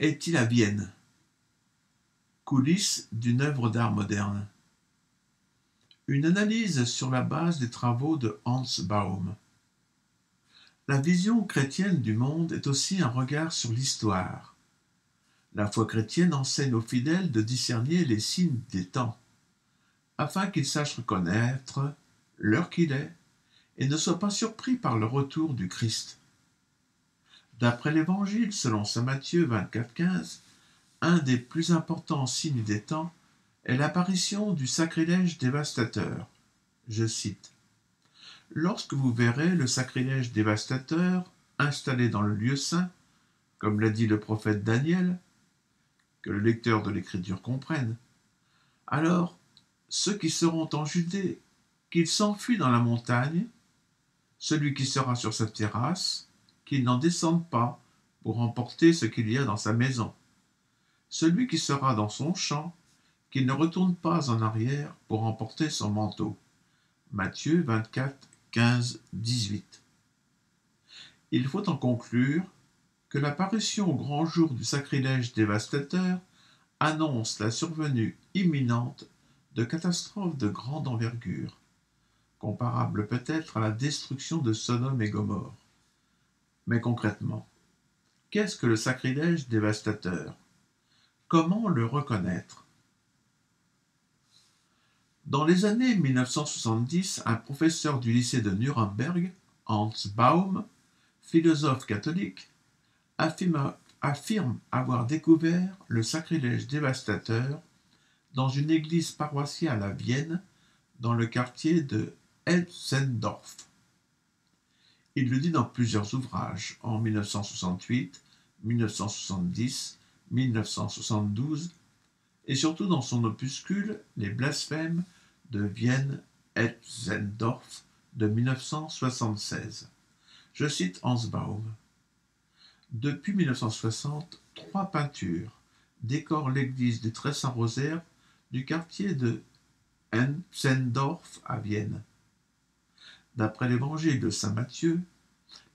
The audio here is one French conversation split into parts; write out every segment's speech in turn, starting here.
Est-il à Vienne? Coulisses d'une œuvre d'art moderne. Une analyse sur la base des travaux de Hans Baum. La vision chrétienne du monde est aussi un regard sur l'histoire. La foi chrétienne enseigne aux fidèles de discerner les signes des temps, afin qu'ils sachent reconnaître l'heure qu'il est et ne soient pas surpris par le retour du Christ. D'après l'Évangile selon saint Matthieu 24,15, un des plus importants signes des temps est l'apparition du sacrilège dévastateur. Je cite: « Lorsque vous verrez le sacrilège dévastateur installé dans le lieu saint, comme l'a dit le prophète Daniel, que le lecteur de l'Écriture comprenne, alors ceux qui seront en Judée, qu'ils s'enfuient dans la montagne, celui qui sera sur sa terrasse, qu'il n'en descende pas pour emporter ce qu'il y a dans sa maison, celui qui sera dans son champ, qu'il ne retourne pas en arrière pour emporter son manteau. » Matthieu 24, 15, 18. Il faut en conclure que l'apparition au grand jour du sacrilège dévastateur annonce la survenue imminente de catastrophes de grande envergure, comparables peut-être à la destruction de Sodome et Gomorrhe. Mais concrètement, qu'est-ce que le sacrilège dévastateur? Comment le reconnaître? Dans les années 1970, un professeur du lycée de Nuremberg, Hans Baum, philosophe catholique, affirme avoir découvert le sacrilège dévastateur dans une église paroissiale à Vienne, dans le quartier de Etzendorf. Il le dit dans plusieurs ouvrages, en 1968, 1970, 1972, et surtout dans son opuscule « Les blasphèmes de Vienne-Etzendorf » de 1976. Je cite Hans Baum. « Depuis 1960, 3 peintures décorent l'église du Très Saint-Rosaire du quartier de Etzendorf à Vienne. D'après l'évangile de saint Matthieu,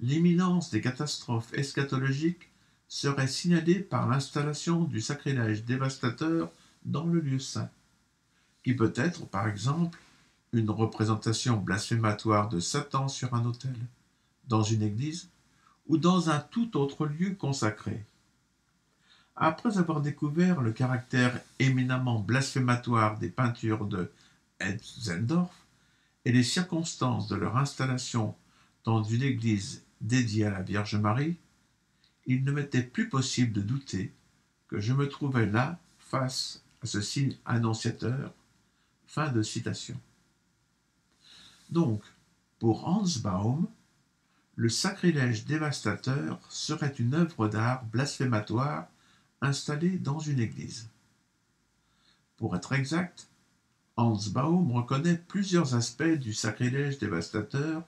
l'imminence des catastrophes eschatologiques serait signalée par l'installation du sacrilège dévastateur dans le lieu saint, qui peut être, par exemple, une représentation blasphématoire de Satan sur un autel, dans une église ou dans un tout autre lieu consacré. Après avoir découvert le caractère éminemment blasphématoire des peintures de Etzendorf et les circonstances de leur installation dans une église dédiée à la Vierge Marie, il ne m'était plus possible de douter que je me trouvais là face à ce signe annonciateur. » Fin de citation. Donc, pour Hans Baum, le sacrilège dévastateur serait une œuvre d'art blasphématoire installée dans une église. Pour être exact, Hans Baum reconnaît plusieurs aspects du sacrilège dévastateur,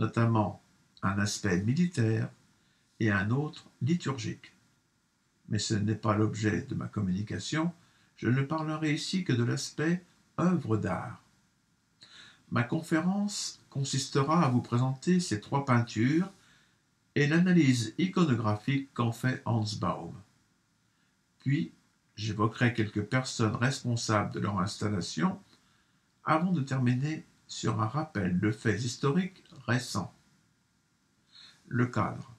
notamment un aspect militaire et un autre liturgique. Mais ce n'est pas l'objet de ma communication, je ne parlerai ici que de l'aspect œuvre d'art. Ma conférence consistera à vous présenter ces 3 peintures et l'analyse iconographique qu'en fait Hans Baum. Puis, j'évoquerai quelques personnes responsables de leur installation avant de terminer sur un rappel de faits historiques récents. Le cadre.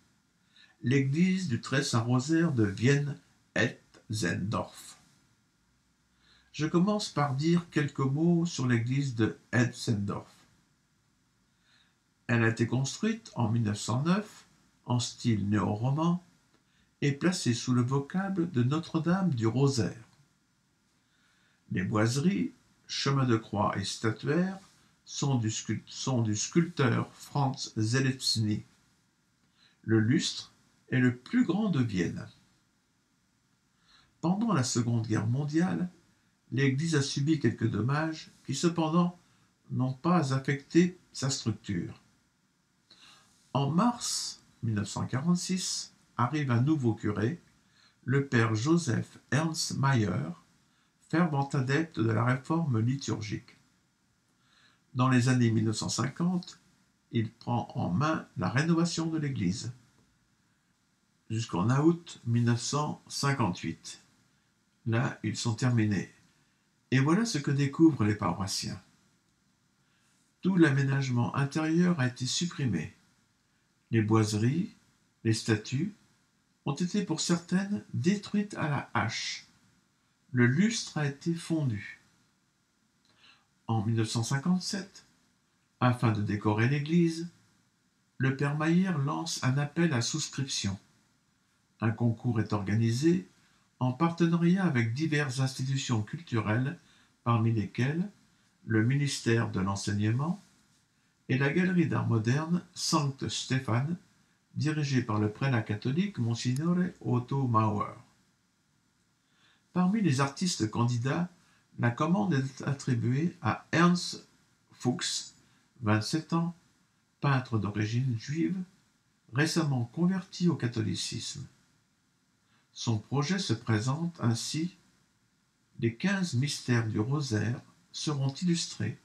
L'église du Très Saint-Rosaire de Vienne-Etzendorf. Je commence par dire quelques mots sur l'église de Etzendorf. Elle a été construite en 1909 en style néo-roman et placée sous le vocable de Notre-Dame du Rosaire. Les boiseries, chemins de croix et statuaires sont du sculpteur Franz Zelezny. Le lustre est le plus grand de Vienne. Pendant la Seconde Guerre mondiale, l'église a subi quelques dommages qui cependant n'ont pas affecté sa structure. En mars 1946, arrive un nouveau curé, le père Joseph Ernst Mayer, fervent adepte de la réforme liturgique. Dans les années 1950, il prend en main la rénovation de l'église. jusqu'en août 1958. Là, ils sont terminés. Et voilà ce que découvrent les paroissiens. Tout l'aménagement intérieur a été supprimé. Les boiseries, les statues ont été pour certaines détruites à la hache. Le lustre a été fondu. En 1957, afin de décorer l'église, le père Mayer lance un appel à souscription. Un concours est organisé en partenariat avec diverses institutions culturelles, parmi lesquelles le ministère de l'Enseignement et la galerie d'art moderne Sankt Stefan, dirigée par le prélat catholique Monsignore Otto Mauer. Parmi les artistes candidats, la commande est attribuée à Ernst Fuchs, 27 ans, peintre d'origine juive, récemment converti au catholicisme. Son projet se présente ainsi: les 15 mystères du rosaire seront illustrés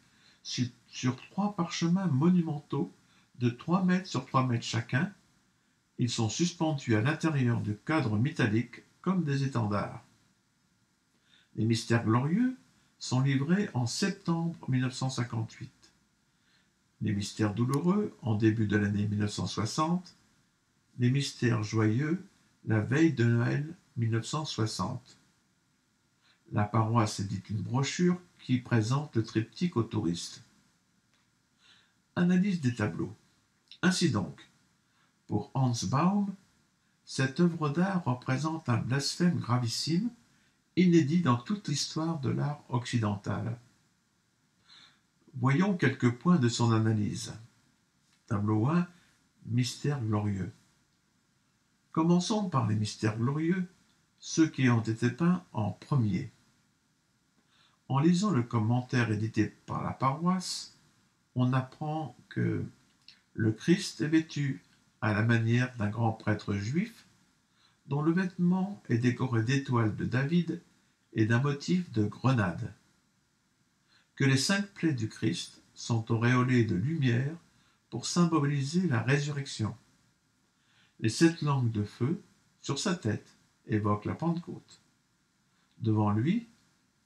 sur 3 parchemins monumentaux de 3 mètres sur 3 mètres chacun. Ils sont suspendus à l'intérieur du cadre métallique comme des étendards. Les mystères glorieux sont livrés en septembre 1958. Les mystères douloureux en début de l'année 1960. Les mystères joyeux la veille de Noël 1960. La paroisse édite une brochure qui présente le triptyque aux touristes. Analyse des tableaux. Ainsi donc, pour Hans Baum, cette œuvre d'art représente un blasphème gravissime, inédit dans toute l'histoire de l'art occidental. Voyons quelques points de son analyse. Tableau 1, Mystères glorieux. Commençons par les mystères glorieux, ceux qui ont été peints en premier. En lisant le commentaire édité par la paroisse, on apprend que le Christ est vêtu à la manière d'un grand prêtre juif, dont le vêtement est décoré d'étoiles de David et d'un motif de grenade. Que les 5 plaies du Christ sont auréolées de lumière pour symboliser la résurrection. Les 7 langues de feu sur sa tête évoquent la Pentecôte. Devant lui,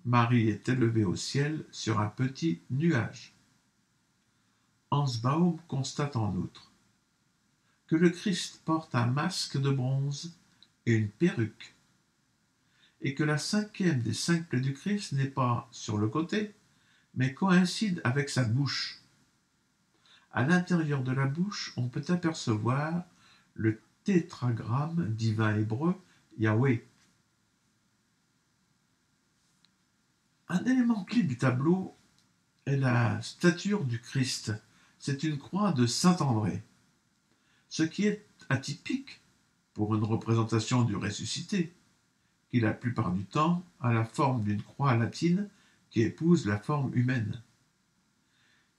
Marie est élevée au ciel sur un petit nuage. Hans Baum constate en outre que le Christ porte un masque de bronze et une perruque, et que la 5e des 5 plaies du Christ n'est pas sur le côté, mais coïncide avec sa bouche. À l'intérieur de la bouche, on peut apercevoir le tétragramme divin hébreu Yahweh. Un élément clé du tableau est la stature du Christ. C'est une croix de Saint-André, ce qui est atypique pour une représentation du ressuscité, qui la plupart du temps a la forme d'une croix latine qui épouse la forme humaine.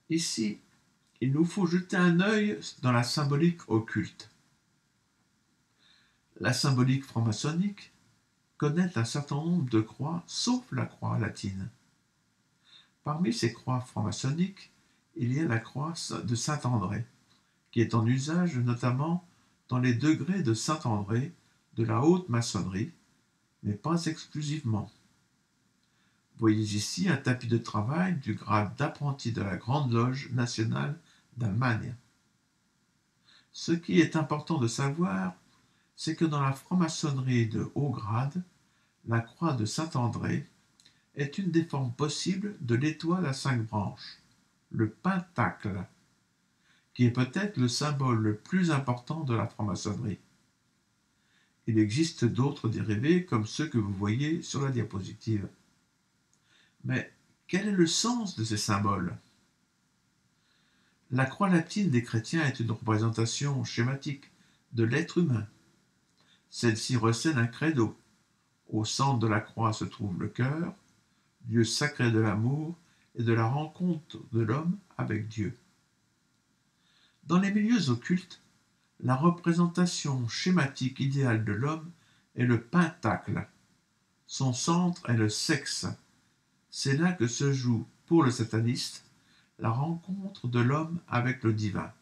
Ici, il nous faut jeter un œil dans la symbolique occulte. La symbolique franc-maçonnique connaît un certain nombre de croix, sauf la croix latine. Parmi ces croix franc-maçonniques, il y a la croix de Saint-André, qui est en usage notamment dans les degrés de Saint-André de la haute maçonnerie, mais pas exclusivement. Voyez ici un tapis de travail du grade d'apprenti de la Grande Loge nationale d'Allemagne. Ce qui est important de savoir, c'est que dans la franc-maçonnerie de haut grade, la croix de Saint-André est une des formes possibles de l'étoile à 5 branches, le pentacle, qui est peut-être le symbole le plus important de la franc-maçonnerie. Il existe d'autres dérivés comme ceux que vous voyez sur la diapositive. Mais quel est le sens de ces symboles? La croix latine des chrétiens est une représentation schématique de l'être humain. Celle-ci recèle un credo. Au centre de la croix se trouve le cœur, lieu sacré de l'amour et de la rencontre de l'homme avec Dieu. Dans les milieux occultes, la représentation schématique idéale de l'homme est le pentacle. Son centre est le sexe. C'est là que se joue, pour le sataniste, la rencontre de l'homme avec le divin.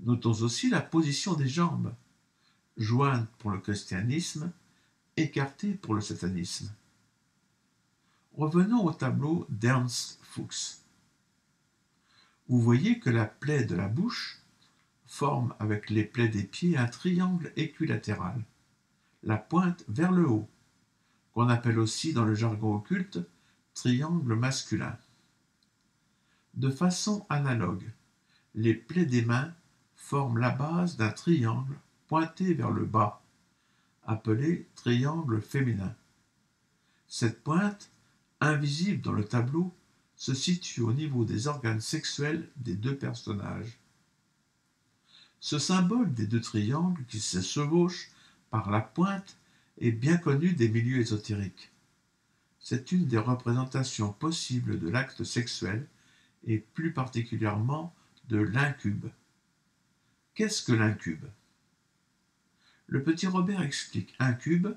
Notons aussi la position des jambes. jointe pour le christianisme, écartée pour le satanisme. Revenons au tableau d'Ernst Fuchs. Vous voyez que la plaie de la bouche forme avec les plaies des pieds un triangle équilatéral, la pointe vers le haut, qu'on appelle aussi dans le jargon occulte triangle masculin. De façon analogue, les plaies des mains forment la base d'un triangle pointé vers le bas, appelé triangle féminin. Cette pointe, invisible dans le tableau, se situe au niveau des organes sexuels des deux personnages. Ce symbole des deux triangles qui se chevauchent par la pointe est bien connu des milieux ésotériques. C'est une des représentations possibles de l'acte sexuel et plus particulièrement de l'incube. Qu'est-ce que l'incube? Le petit Robert explique incube,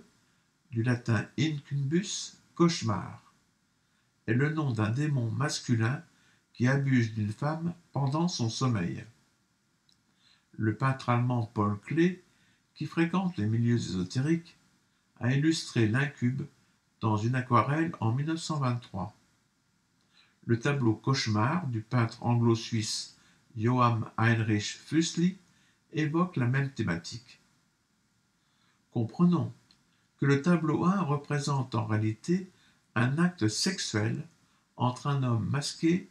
du latin incubus, cauchemar, est le nom d'un démon masculin qui abuse d'une femme pendant son sommeil. Le peintre allemand Paul Klee, qui fréquente les milieux ésotériques, a illustré l'incube dans une aquarelle en 1923. Le tableau Cauchemar du peintre anglo-suisse Johann Heinrich Füssli évoque la même thématique. Comprenons que le tableau 1 représente en réalité un acte sexuel entre un homme masqué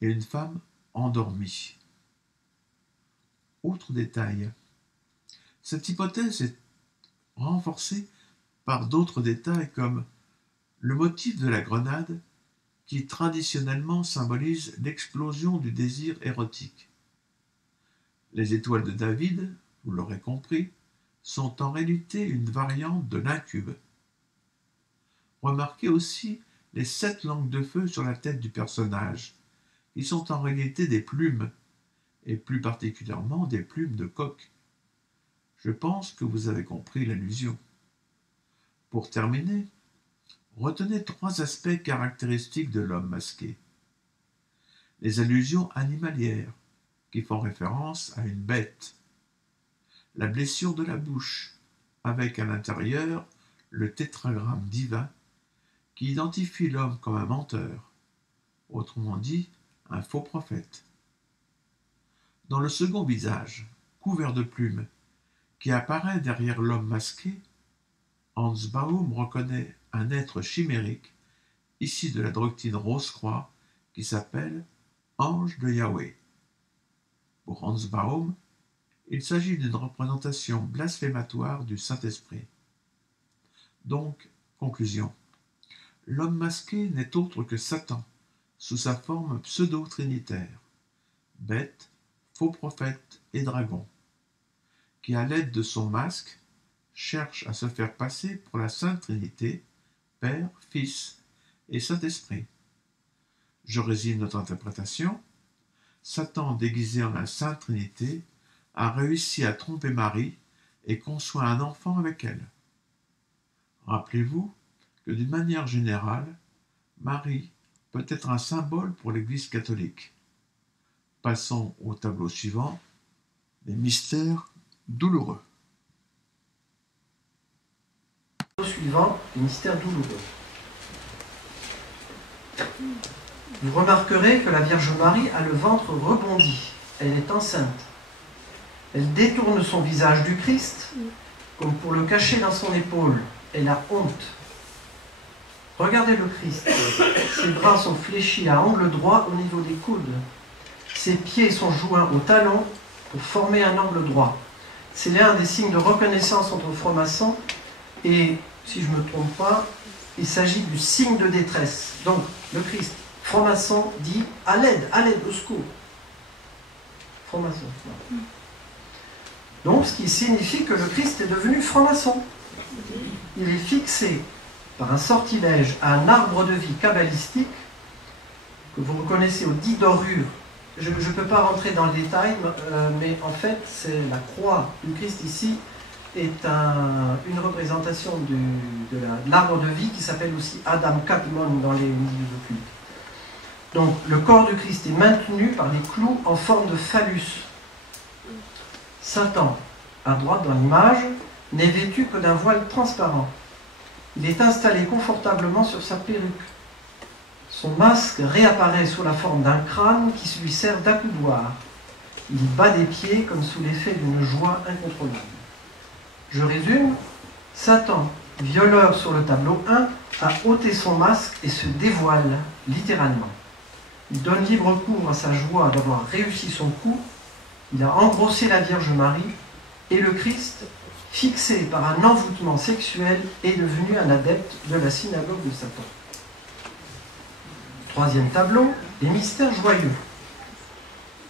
et une femme endormie. Autre détail, cette hypothèse est renforcée par d'autres détails comme le motif de la grenade qui traditionnellement symbolise l'explosion du désir érotique. Les étoiles de David, vous l'aurez compris, sont en réalité une variante de l'incube. Remarquez aussi les 7 langues de feu sur la tête du personnage, qui sont en réalité des plumes, et plus particulièrement des plumes de coq. Je pense que vous avez compris l'allusion. Pour terminer, retenez 3 aspects caractéristiques de l'homme masqué. Les allusions animalières, qui font référence à une bête. La blessure de la bouche, avec à l'intérieur le tétragramme divin, qui identifie l'homme comme un menteur, autrement dit, un faux prophète. Dans le second visage, couvert de plumes, qui apparaît derrière l'homme masqué, Hans Baum reconnaît un être chimérique, issu de la doctrine Rose-Croix, qui s'appelle Ange de Yahweh. Pour Hans Baum, il s'agit d'une représentation blasphématoire du Saint-Esprit. Donc, conclusion. L'homme masqué n'est autre que Satan, sous sa forme pseudo-trinitaire, bête, faux prophète et dragon, qui à l'aide de son masque cherche à se faire passer pour la Sainte Trinité, Père, Fils et Saint-Esprit. Je résume notre interprétation. Satan, déguisé en la Sainte Trinité, a réussi à tromper Marie et conçoit un enfant avec elle. Rappelez-vous que d'une manière générale, Marie peut être un symbole pour l'Église catholique. Passons au tableau suivant, les mystères douloureux. Suivant, les mystères douloureux. Vous remarquerez que la Vierge Marie a le ventre rebondi. Elle est enceinte. Elle détourne son visage du Christ, comme pour le cacher dans son épaule. Elle a honte. Regardez le Christ. Ses bras sont fléchis à angle droit au niveau des coudes. Ses pieds sont joints au talon pour former un angle droit. C'est l'un des signes de reconnaissance entre francs-maçons et, si je ne me trompe pas, il s'agit du signe de détresse. Donc, le Christ, franc-maçon, dit « à l'aide, au secours ». Franc-maçon. Donc, ce qui signifie que le Christ est devenu franc-maçon. Il est fixé par un sortilège à un arbre de vie kabbalistique que vous reconnaissez aux 10 dorures. Je ne peux pas rentrer dans le détail, mais en fait, c'est la croix du Christ ici est une représentation de l'arbre de vie qui s'appelle aussi Adam Kadmon dans les milieux occultes. Donc, le corps du Christ est maintenu par des clous en forme de phallus. Satan À droite dans l'image, n'est vêtu que d'un voile transparent. Il est installé confortablement sur sa perruque. Son masque réapparaît sous la forme d'un crâne qui lui sert d'accoudoir. Il bat des pieds comme sous l'effet d'une joie incontrôlable. Je résume, Satan, violeur sur le tableau 1, a ôté son masque et se dévoile, littéralement. Il donne libre cours à sa joie d'avoir réussi son coup. Il a engrossé la Vierge Marie et le Christ, fixé par un envoûtement sexuel, est devenu un adepte de la synagogue de Satan. Troisième tableau, les mystères joyeux.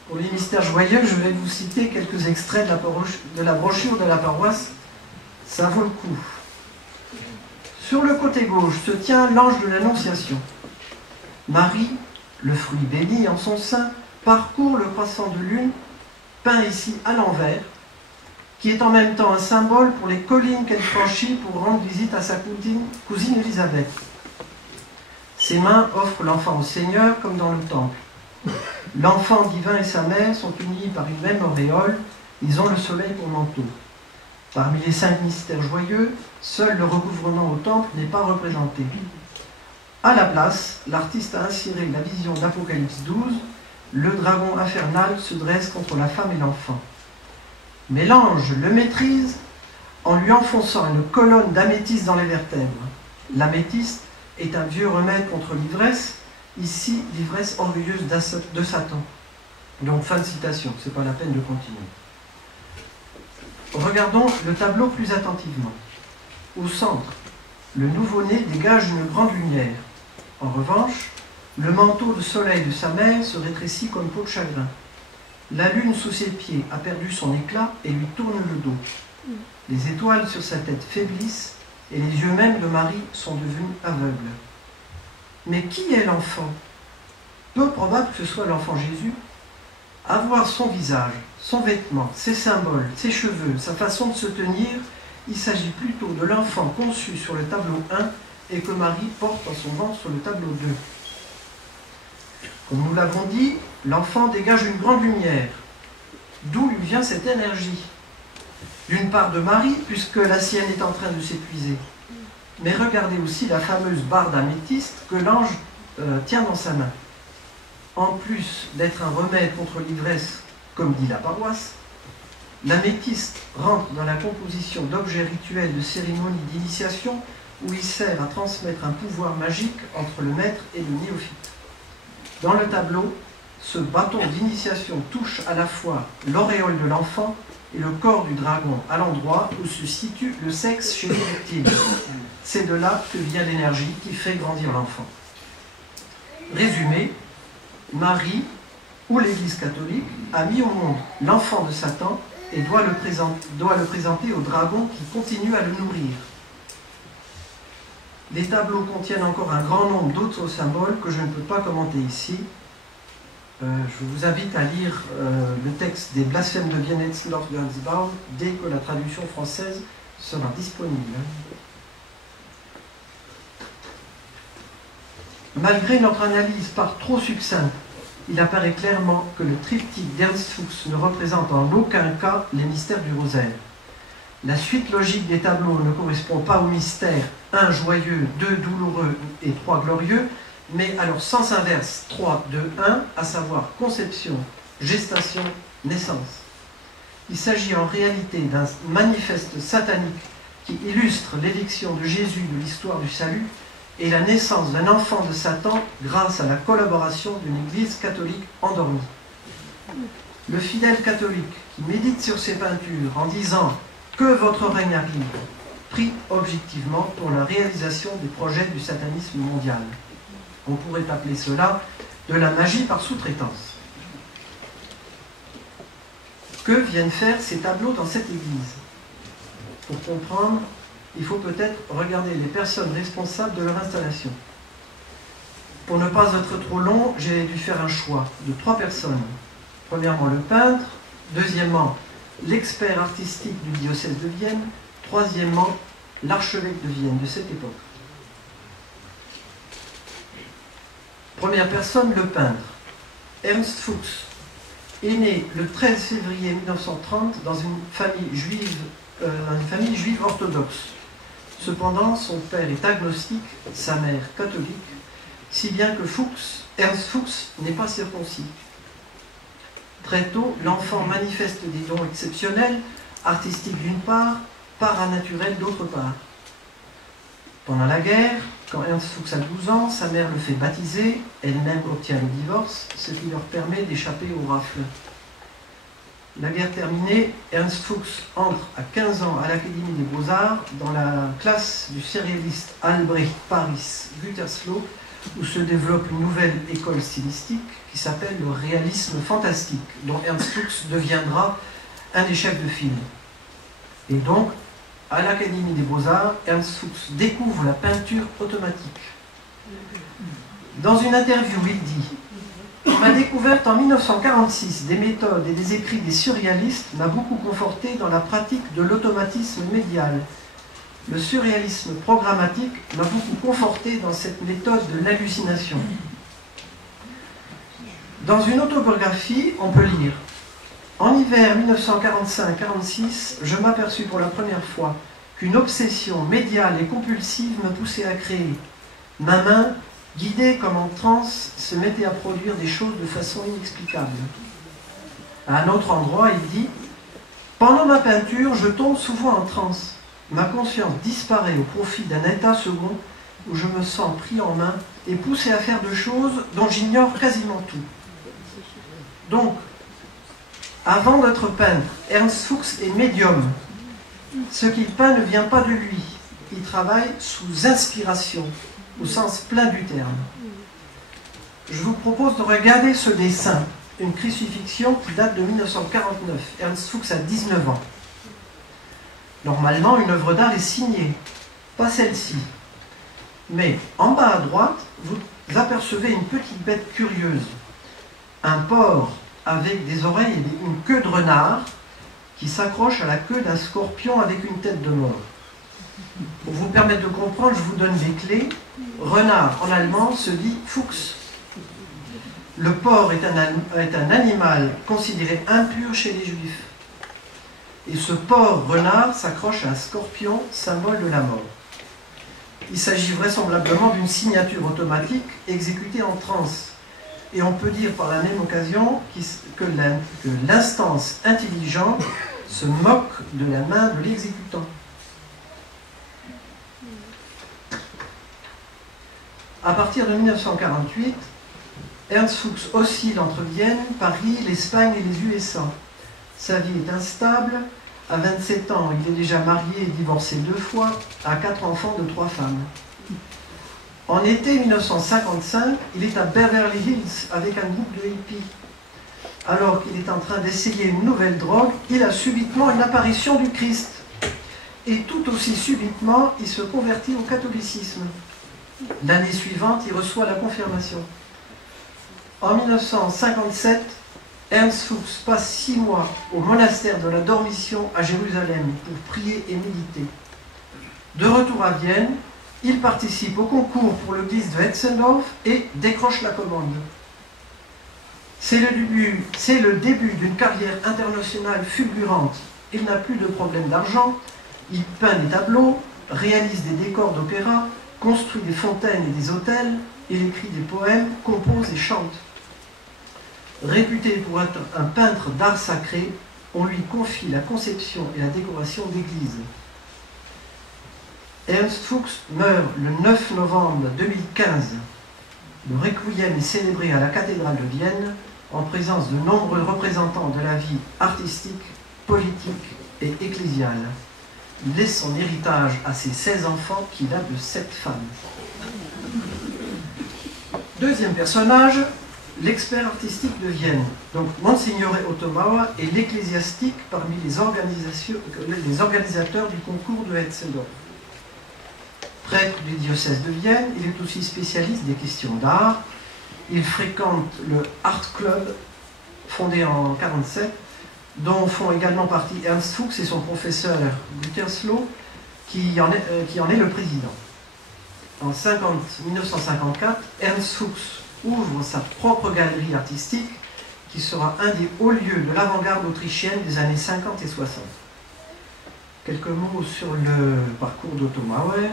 Pour les mystères joyeux, je vais vous citer quelques extraits de la brochure de la paroisse. Ça vaut le coup. Sur le côté gauche se tient l'ange de l'Annonciation. Marie, le fruit béni en son sein, parcourt le croissant de lune, peint ici à l'envers, qui est en même temps un symbole pour les collines qu'elle franchit pour rendre visite à sa cousine Élisabeth. Ses mains offrent l'enfant au Seigneur comme dans le temple. L'enfant divin et sa mère sont unis par une même auréole, ils ont le soleil pour manteau. Parmi les 5 mystères joyeux, seul le recouvrement au temple n'est pas représenté. À la place, l'artiste a inséré la vision d'Apocalypse 12, le dragon infernal se dresse contre la femme et l'enfant. Mais l'ange le maîtrise en lui enfonçant une colonne d'améthyste dans les vertèbres. L'améthyste est un vieux remède contre l'ivresse, ici l'ivresse orgueilleuse de Satan. Donc fin de citation, c'est pas la peine de continuer. Regardons le tableau plus attentivement. Au centre, le nouveau-né dégage une grande lumière. En revanche, le manteau de soleil de sa mère se rétrécit comme peau de chagrin. La lune sous ses pieds a perdu son éclat et lui tourne le dos. Les étoiles sur sa tête faiblissent et les yeux même de Marie sont devenus aveugles. Mais qui est l'enfant? Peu probable que ce soit l'enfant Jésus. À voir son visage, son vêtement, ses symboles, ses cheveux, sa façon de se tenir, il s'agit plutôt de l'enfant conçu sur le tableau 1 et que Marie porte dans son ventre sur le tableau 2. Comme nous l'avons dit, l'enfant dégage une grande lumière. D'où lui vient cette énergie? D'une part de Marie, puisque la sienne est en train de s'épuiser. Mais regardez aussi la fameuse barre d'améthyste que l'ange tient dans sa main. En plus d'être un remède contre l'ivresse, comme dit la paroisse, l'améthyste rentre dans la composition d'objets rituels de cérémonie d'initiation où il sert à transmettre un pouvoir magique entre le maître et le néophyte. Dans le tableau, ce bâton d'initiation touche à la fois l'auréole de l'enfant et le corps du dragon, à l'endroit où se situe le sexe chez les reptiles. C'est de là que vient l'énergie qui fait grandir l'enfant. Résumé, Marie, ou l'Église catholique, a mis au monde l'enfant de Satan et doit le présenter au dragon qui continue à le nourrir. Les tableaux contiennent encore un grand nombre d'autres symboles que je ne peux pas commenter ici. Je vous invite à lire le texte des blasphèmes de Vienne-Etzendorf-Gansbaum dès que la traduction française sera disponible. Malgré notre analyse par trop succincte, il apparaît clairement que le triptyque d'Ernst Fuchs ne représente en aucun cas les mystères du rosaire. La suite logique des tableaux ne correspond pas aux mystères 1 joyeux, 2 douloureux et 3 glorieux, mais à leur sens inverse 3, 2, 1, à savoir conception, gestation, naissance. Il s'agit en réalité d'un manifeste satanique qui illustre l'éviction de Jésus de l'histoire du salut et la naissance d'un enfant de Satan grâce à la collaboration d'une Église catholique endormie. Le fidèle catholique qui médite sur ces peintures en disant « Que votre règne arrive », prie objectivement pour la réalisation des projets du satanisme mondial. On pourrait appeler cela de la magie par sous-traitance. Que viennent faire ces tableaux dans cette église? Pour comprendre, il faut peut-être regarder les personnes responsables de leur installation. Pour ne pas être trop long, j'ai dû faire un choix de 3 personnes. Premièrement, le peintre. Deuxièmement, l'expert artistique du diocèse de Vienne. Troisièmement, l'archevêque de Vienne de cette époque. Première personne, le peintre. Ernst Fuchs. est né le 13 février 1930 dans une famille juive orthodoxe. Cependant, son père est agnostique, sa mère catholique, si bien que Ernst Fuchs n'est pas circoncis. Très tôt, l'enfant manifeste des dons exceptionnels, artistiques d'une part, paranaturels d'autre part. Pendant la guerre, quand Ernst Fuchs a 12 ans, sa mère le fait baptiser, elle-même obtient le divorce, ce qui leur permet d'échapper aux rafles. La guerre terminée, Ernst Fuchs entre à 15 ans à l'Académie des Beaux-Arts dans la classe du surréaliste Albrecht Paris Gütersloh, où se développe une nouvelle école stylistique qui s'appelle le réalisme fantastique, dont Ernst Fuchs deviendra un des chefs de file. Et donc, à l'Académie des Beaux-Arts, Ernst Fuchs découvre la peinture automatique. Dans une interview, il dit « Ma découverte en 1946 des méthodes et des écrits des surréalistes m'a beaucoup conforté dans la pratique de l'automatisme médial. Le surréalisme programmatique m'a beaucoup conforté dans cette méthode de l'hallucination. » Dans une autobiographie, on peut lire « En hiver 1945-46, je m'aperçus pour la première fois qu'une obsession médiale et compulsive me poussait à créer. Ma main, guidée comme en transe, se mettait à produire des choses de façon inexplicable. » À un autre endroit, il dit « Pendant ma peinture, je tombe souvent en transe. Ma conscience disparaît au profit d'un état second où je me sens pris en main et poussé à faire de choses dont j'ignore quasiment tout. » Donc, avant d'être peintre, Ernst Fuchs est médium. Ce qu'il peint ne vient pas de lui. Il travaille sous inspiration, au sens plein du terme. Je vous propose de regarder ce dessin, une crucifixion qui date de 1949. Ernst Fuchs a 19 ans. Normalement, une œuvre d'art est signée, pas celle-ci. Mais en bas à droite, vous apercevez une petite bête curieuse. Un porc avec des oreilles et une queue de renard qui s'accroche à la queue d'un scorpion avec une tête de mort. Pour vous permettre de comprendre, je vous donne des clés. Renard en allemand se dit Fuchs. Le porc est un animal considéré impur chez les juifs. Et ce porc-renard s'accroche à un scorpion, symbole de la mort. Il s'agit vraisemblablement d'une signature automatique exécutée en transe. Et on peut dire par la même occasion que l'instance intelligente se moque de la main de l'exécutant. À partir de 1948, Ernst Fuchs oscille entre Vienne, Paris, l'Espagne et les USA. Sa vie est instable. À 27 ans, il est déjà marié et divorcé 2 fois, a 4 enfants de 3 femmes. En été 1955, il est à Beverly Hills avec un groupe de hippies. Alors qu'il est en train d'essayer une nouvelle drogue, il a subitement une apparition du Christ. Et tout aussi subitement, il se convertit au catholicisme. L'année suivante, il reçoit la confirmation. En 1957, Ernst Fuchs passe 6 mois au monastère de la Dormition à Jérusalem pour prier et méditer. De retour à Vienne, il participe au concours pour l'église de Hetzendorf et décroche la commande. C'est le début d'une carrière internationale fulgurante. Il n'a plus de problème d'argent, il peint des tableaux, réalise des décors d'opéra, construit des fontaines et des hôtels, il écrit des poèmes, compose et chante. Réputé pour être un peintre d'art sacré, on lui confie la conception et la décoration d'églises. Ernst Fuchs meurt le 9 novembre 2015. Le requiem est célébré à la cathédrale de Vienne en présence de nombreux représentants de la vie artistique, politique et ecclésiale. Il laisse son héritage à ses 16 enfants qu'il a de 7 femmes. Deuxième personnage, l'expert artistique de Vienne. Donc, Monsignore Otomauer est l'ecclésiastique parmi les organisateurs du concours de Hetzendorf. Prêtre du diocèse de Vienne, il est aussi spécialiste des questions d'art. Il fréquente le Art Club, fondé en 1947, dont font également partie Ernst Fuchs et son professeur Gütersloh, qui en est le président. En 1954, Ernst Fuchs ouvre sa propre galerie artistique qui sera un des hauts lieux de l'avant-garde autrichienne des années 50 et 60. Quelques mots sur le parcours d'Otto Mauer.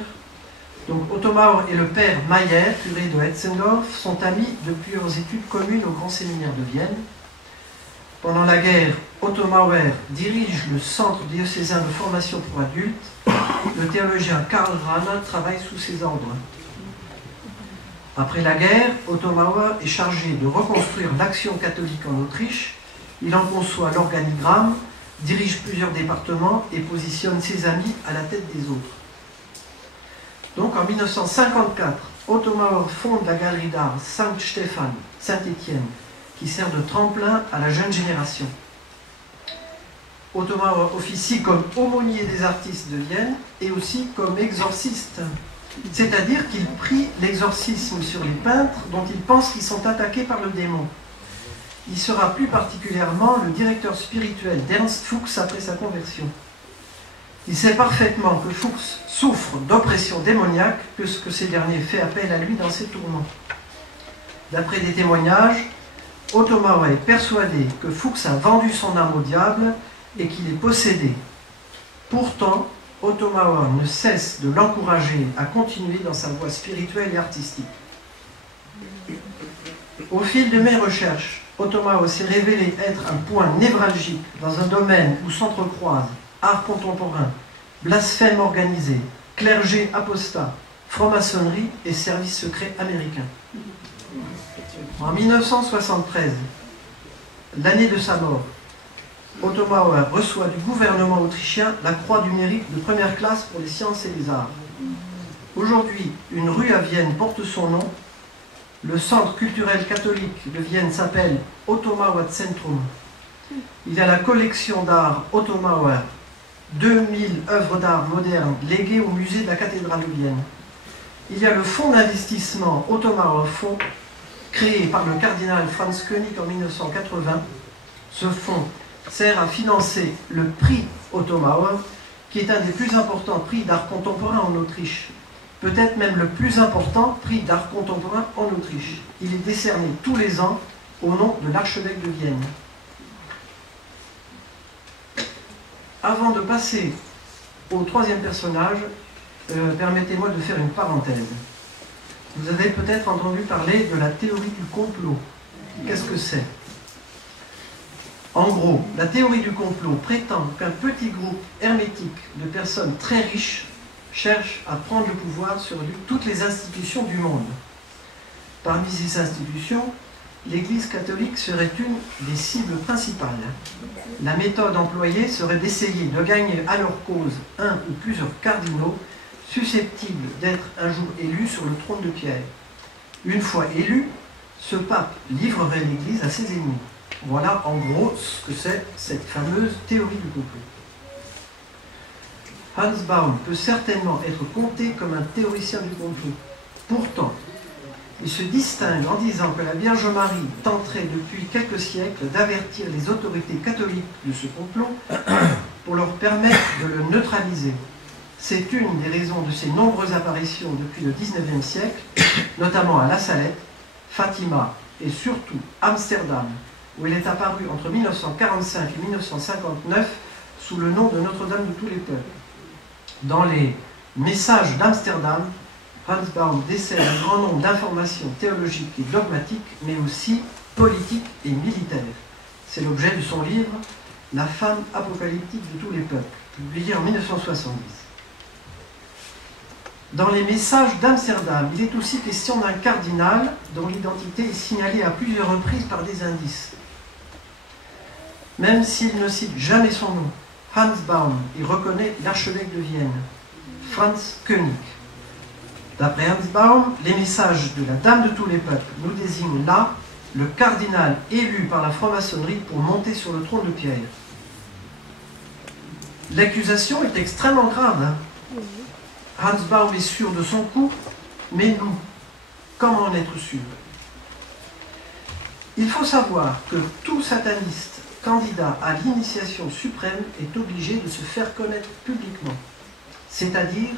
Donc Otto Mauer et le père Mayer, curé de Hetzendorf, sont amis depuis leurs études communes au Grand Séminaire de Vienne. Pendant la guerre, Otto Mauer dirige le centre diocésain de formation pour adultes. Le théologien Karl Rahner travaille sous ses ordres. Après la guerre, Otto Mauer est chargé de reconstruire l'action catholique en Autriche. Il en conçoit l'organigramme, dirige plusieurs départements et positionne ses amis à la tête des autres. Donc en 1954, Otto Mauer fonde la galerie d'art Saint-Stéphane, Saint-Étienne, qui sert de tremplin à la jeune génération. Otto Mauer officie comme aumônier des artistes de Vienne et aussi comme exorciste. C'est-à-dire qu'il prie l'exorcisme sur les peintres dont il pense qu'ils sont attaqués par le démon. Il sera plus particulièrement le directeur spirituel d'Ernst Fuchs après sa conversion. Il sait parfaitement que Fuchs souffre d'oppression démoniaque, puisque ces derniers fait appel à lui dans ses tourments. D'après des témoignages, Otto Mauer est persuadé que Fuchs a vendu son âme au diable et qu'il est possédé. Pourtant, Otto Mauer ne cesse de l'encourager à continuer dans sa voie spirituelle et artistique. Au fil de mes recherches, Otto Mauer s'est révélé être un point névralgique dans un domaine où s'entrecroisent art contemporain, blasphème organisé, clergé apostat, franc-maçonnerie et service secret américain. En 1973, l'année de sa mort, Otto Mauer reçoit du gouvernement autrichien la Croix du Mérite de première classe pour les sciences et les arts. Aujourd'hui, une rue à Vienne porte son nom. Le centre culturel catholique de Vienne s'appelle Otto Mauer Zentrum. Il y a la collection d'art Otto Mauer, 2000 œuvres d'art modernes léguées au musée de la cathédrale de Vienne. Il y a le fonds d'investissement Otto Mauer Fonds, créé par le cardinal Franz Koenig en 1980. Ce fonds sert à financer le prix Otto Mauer, qui est un des plus importants prix d'art contemporain en Autriche. Peut-être même le plus important prix d'art contemporain en Autriche. Il est décerné tous les ans au nom de l'archevêque de Vienne. Avant de passer au troisième personnage, permettez-moi de faire une parenthèse. Vous avez peut-être entendu parler de la théorie du complot. Qu'est-ce que c'est? En gros, la théorie du complot prétend qu'un petit groupe hermétique de personnes très riches cherche à prendre le pouvoir sur toutes les institutions du monde. Parmi ces institutions, l'Église catholique serait une des cibles principales. La méthode employée serait d'essayer de gagner à leur cause un ou plusieurs cardinaux susceptibles d'être un jour élus sur le trône de Pierre. Une fois élu, ce pape livrerait l'Église à ses ennemis. Voilà en gros ce que c'est cette fameuse théorie du complot. Hans Baum peut certainement être compté comme un théoricien du complot. Pourtant, il se distingue en disant que la Vierge Marie tenterait depuis quelques siècles d'avertir les autorités catholiques de ce complot pour leur permettre de le neutraliser. C'est une des raisons de ses nombreuses apparitions depuis le XIXe siècle, notamment à La Salette, Fatima et surtout Amsterdam, où elle est apparue entre 1945 et 1959 sous le nom de Notre-Dame de tous les peuples. Dans les messages d'Amsterdam, Hans Baum décèle un grand nombre d'informations théologiques et dogmatiques, mais aussi politiques et militaires. C'est l'objet de son livre « La femme apocalyptique de tous les peuples », publié en 1970. Dans les messages d'Amsterdam, il est aussi question d'un cardinal dont l'identité est signalée à plusieurs reprises par des indices. Même s'il ne cite jamais son nom, Hans Baum y reconnaît l'archevêque de Vienne, Franz Koenig. D'après Hans Baum, les messages de la Dame de tous les peuples nous désignent là le cardinal élu par la franc-maçonnerie pour monter sur le trône de Pierre. L'accusation est extrêmement grave. Hein. Hans Baum est sûr de son coup, mais nous, comment en être sûr? Il faut savoir que tout sataniste candidat à l'initiation suprême est obligé de se faire connaître publiquement, c'est-à-dire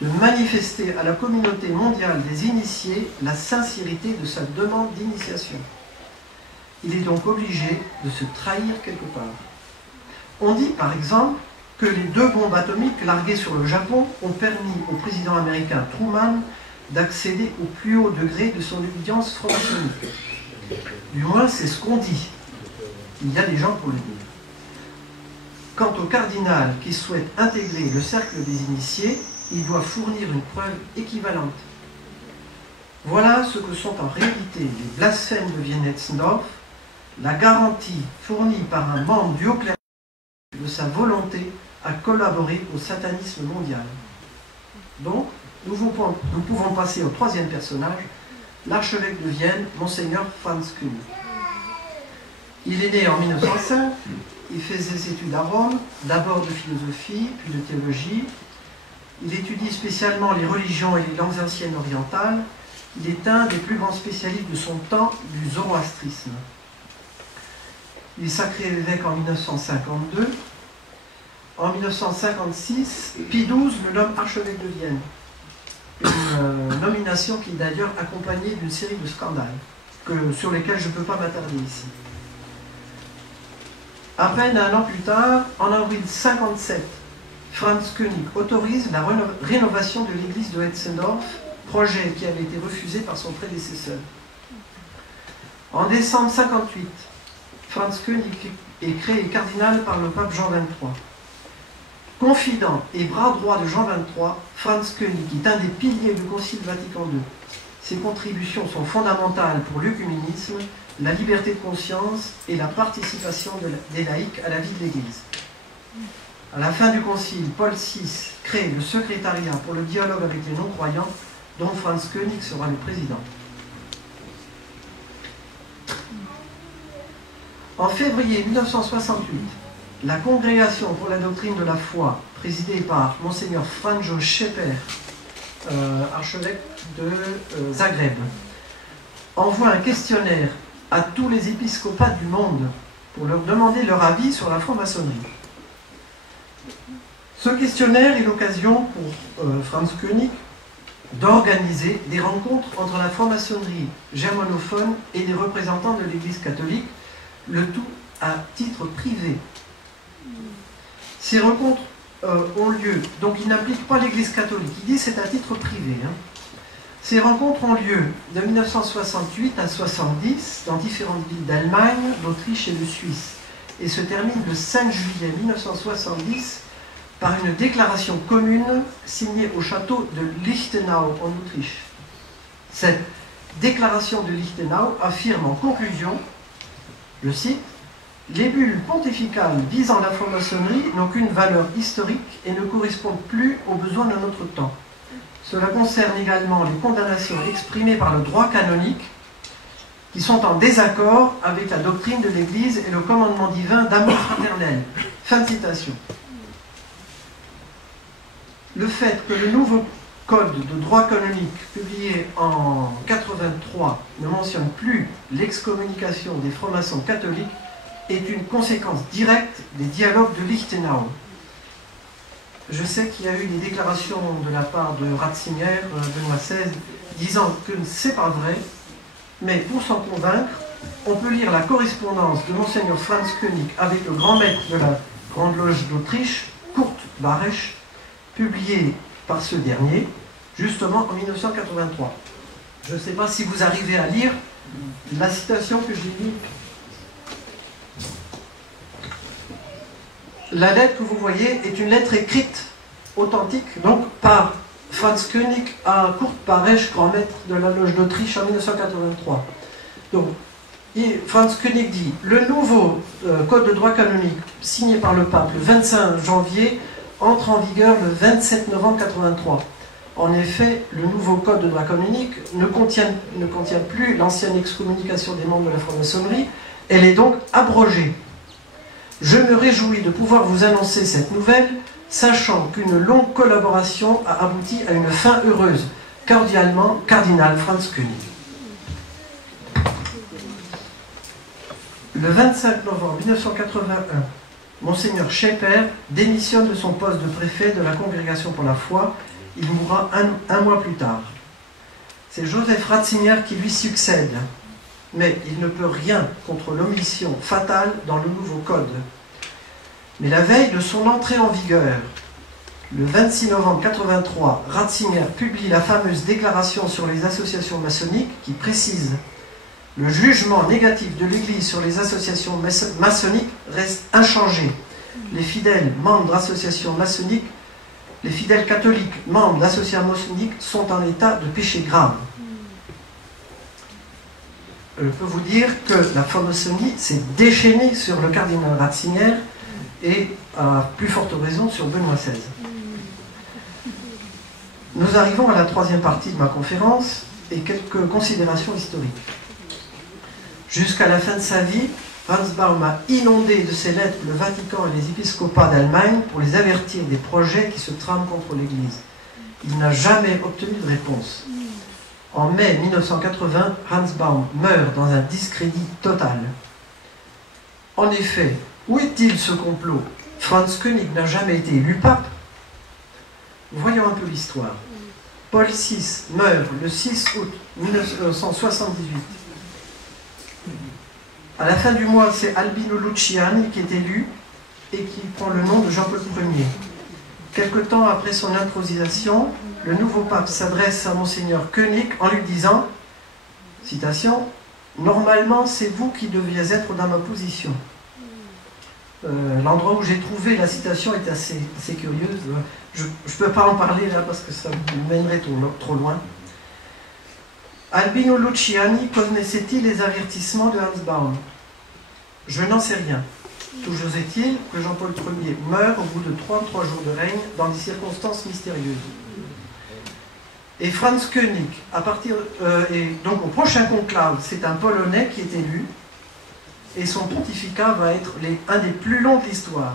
de manifester à la communauté mondiale des initiés la sincérité de sa demande d'initiation. Il est donc obligé de se trahir quelque part. On dit par exemple que les 2 bombes atomiques larguées sur le Japon ont permis au président américain Truman d'accéder au plus haut degré de son obédience franc-maçonnique. Du moins, c'est ce qu'on dit. Il y a des gens pour le dire. Quant au cardinal qui souhaite intégrer le cercle des initiés, il doit fournir une preuve équivalente. Voilà ce que sont en réalité les blasphèmes de Wienietzdorf, la garantie fournie par un membre du haut clergé de sa volonté à collaborer au satanisme mondial. Donc, nous pouvons passer au 3e personnage, l'archevêque de Vienne, Monseigneur Franz König. Il est né en 1905, il fait ses études à Rome, d'abord de philosophie, puis de théologie. Il étudie spécialement les religions et les langues anciennes orientales. Il est un des plus grands spécialistes de son temps du zoroastrisme. Il est sacré évêque en 1952. En 1956, Pie XII le nomme archevêque de Vienne. Une nomination qui est d'ailleurs accompagnée d'une série de scandales sur lesquels je ne peux pas m'attarder ici. À peine un an plus tard, en avril 1957, Franz König autorise la rénovation de l'église de Hetzendorf, projet qui avait été refusé par son prédécesseur. En décembre 1958, Franz König est créé cardinal par le pape Jean XXIII. Confident et bras droit de Jean XXIII, Franz König est un des piliers du Concile Vatican II. Ses contributions sont fondamentales pour l'œcuménisme, la liberté de conscience et la participation des laïcs à la vie de l'Église. À la fin du Concile, Paul VI crée le secrétariat pour le dialogue avec les non-croyants, dont Franz König sera le président. En février 1968, la Congrégation pour la doctrine de la foi, présidée par Monseigneur Franjo Scheper, archevêque de Zagreb, envoie un questionnaire à tous les épiscopats du monde pour leur demander leur avis sur la franc-maçonnerie. Ce questionnaire est l'occasion pour Franz König d'organiser des rencontres entre la franc-maçonnerie germanophone et des représentants de l'Église catholique, le tout à titre privé. Ces rencontres ont lieu, donc ils n'impliquent pas l'Église catholique, il dit c'est à titre privé. Ces rencontres ont lieu de 1968 à 1970 dans différentes villes d'Allemagne, d'Autriche et de Suisse, et se terminent le 5 juillet 1970 par une déclaration commune signée au château de Lichtenau en Autriche. Cette déclaration de Lichtenau affirme en conclusion, je cite, « Les bulles pontificales visant la franc-maçonnerie n'ont qu'une valeur historique et ne correspondent plus aux besoins de notre temps. Cela concerne également les condamnations exprimées par le droit canonique qui sont en désaccord avec la doctrine de l'Église et le commandement divin d'amour fraternel. » Fin de citation. Le fait que le nouveau code de droit canonique publié en 1983 ne mentionne plus l'excommunication des francs-maçons catholiques est une conséquence directe des dialogues de Lichtenau. Je sais qu'il y a eu des déclarations de la part de Ratzinger, Benoît XVI, disant que c'est pas vrai, mais pour s'en convaincre, on peut lire la correspondance de Monseigneur Franz König avec le grand maître de la Grande Loge d'Autriche, Kurt Baresch, publiée par ce dernier, justement en 1983. Je ne sais pas si vous arrivez à lire la citation que j'ai mise. La lettre que vous voyez est une lettre écrite, authentique, donc par Franz König à Kurt Baresch, grand maître de la Loge d'Autriche en 1983. Donc, Franz König dit « Le nouveau code de droit canonique signé par le pape le 25 janvier entre en vigueur le 27 novembre 1983. En effet, le nouveau code de droit canonique ne contient plus l'ancienne excommunication des membres de la franc-maçonnerie, elle est donc abrogée. Je me réjouis de pouvoir vous annoncer cette nouvelle, sachant qu'une longue collaboration a abouti à une fin heureuse. Cordialement, Cardinal Franz König. Le 25 novembre 1981, Monseigneur Scheper démissionne de son poste de préfet de la Congrégation pour la foi. Il mourra un mois plus tard. C'est Joseph Ratzinger qui lui succède. mais il ne peut rien contre l'omission fatale dans le nouveau code. Mais la veille de son entrée en vigueur, le 26 novembre 1983, Ratzinger publie la fameuse déclaration sur les associations maçonniques qui précise « Le jugement négatif de l'Église sur les associations maçonniques reste inchangé. Les fidèles membres d'associations maçonniques, les fidèles catholiques membres d'associations maçonniques sont en état de péché grave. » Je peux vous dire que la franc-maçonnerie s'est déchaînée sur le cardinal Ratzinger et, à plus forte raison, sur Benoît XVI. Nous arrivons à la troisième partie de ma conférence et quelques considérations historiques. Jusqu'à la fin de sa vie, Franz Baum a inondé de ses lettres le Vatican et les épiscopats d'Allemagne pour les avertir des projets qui se trament contre l'Église. Il n'a jamais obtenu de réponse. En mai 1980, Hans Baum meurt dans un discrédit total. En effet, où est-il ce complot? Franz Koenig n'a jamais été élu pape. Voyons un peu l'histoire. Paul VI meurt le 6 août 1978. À la fin du mois, c'est Albino Luciani qui est élu et qui prend le nom de Jean-Paul Ier. Quelque temps après son intronisation, le nouveau pape s'adresse à Monseigneur Koenig en lui disant, citation, « Normalement, c'est vous qui deviez être dans ma position. » L'endroit où j'ai trouvé la citation est assez curieuse. Je ne peux pas en parler là parce que ça me mènerait trop loin. Albino Luciani connaissait-il les avertissements de Hans Baum? Je n'en sais rien. Toujours est-il que Jean-Paul Ier meurt au bout de 33 jours de règne dans des circonstances mystérieuses. Et Franz Koenig, donc au prochain conclave, c'est un Polonais qui est élu, et son pontificat va être un des plus longs de l'histoire.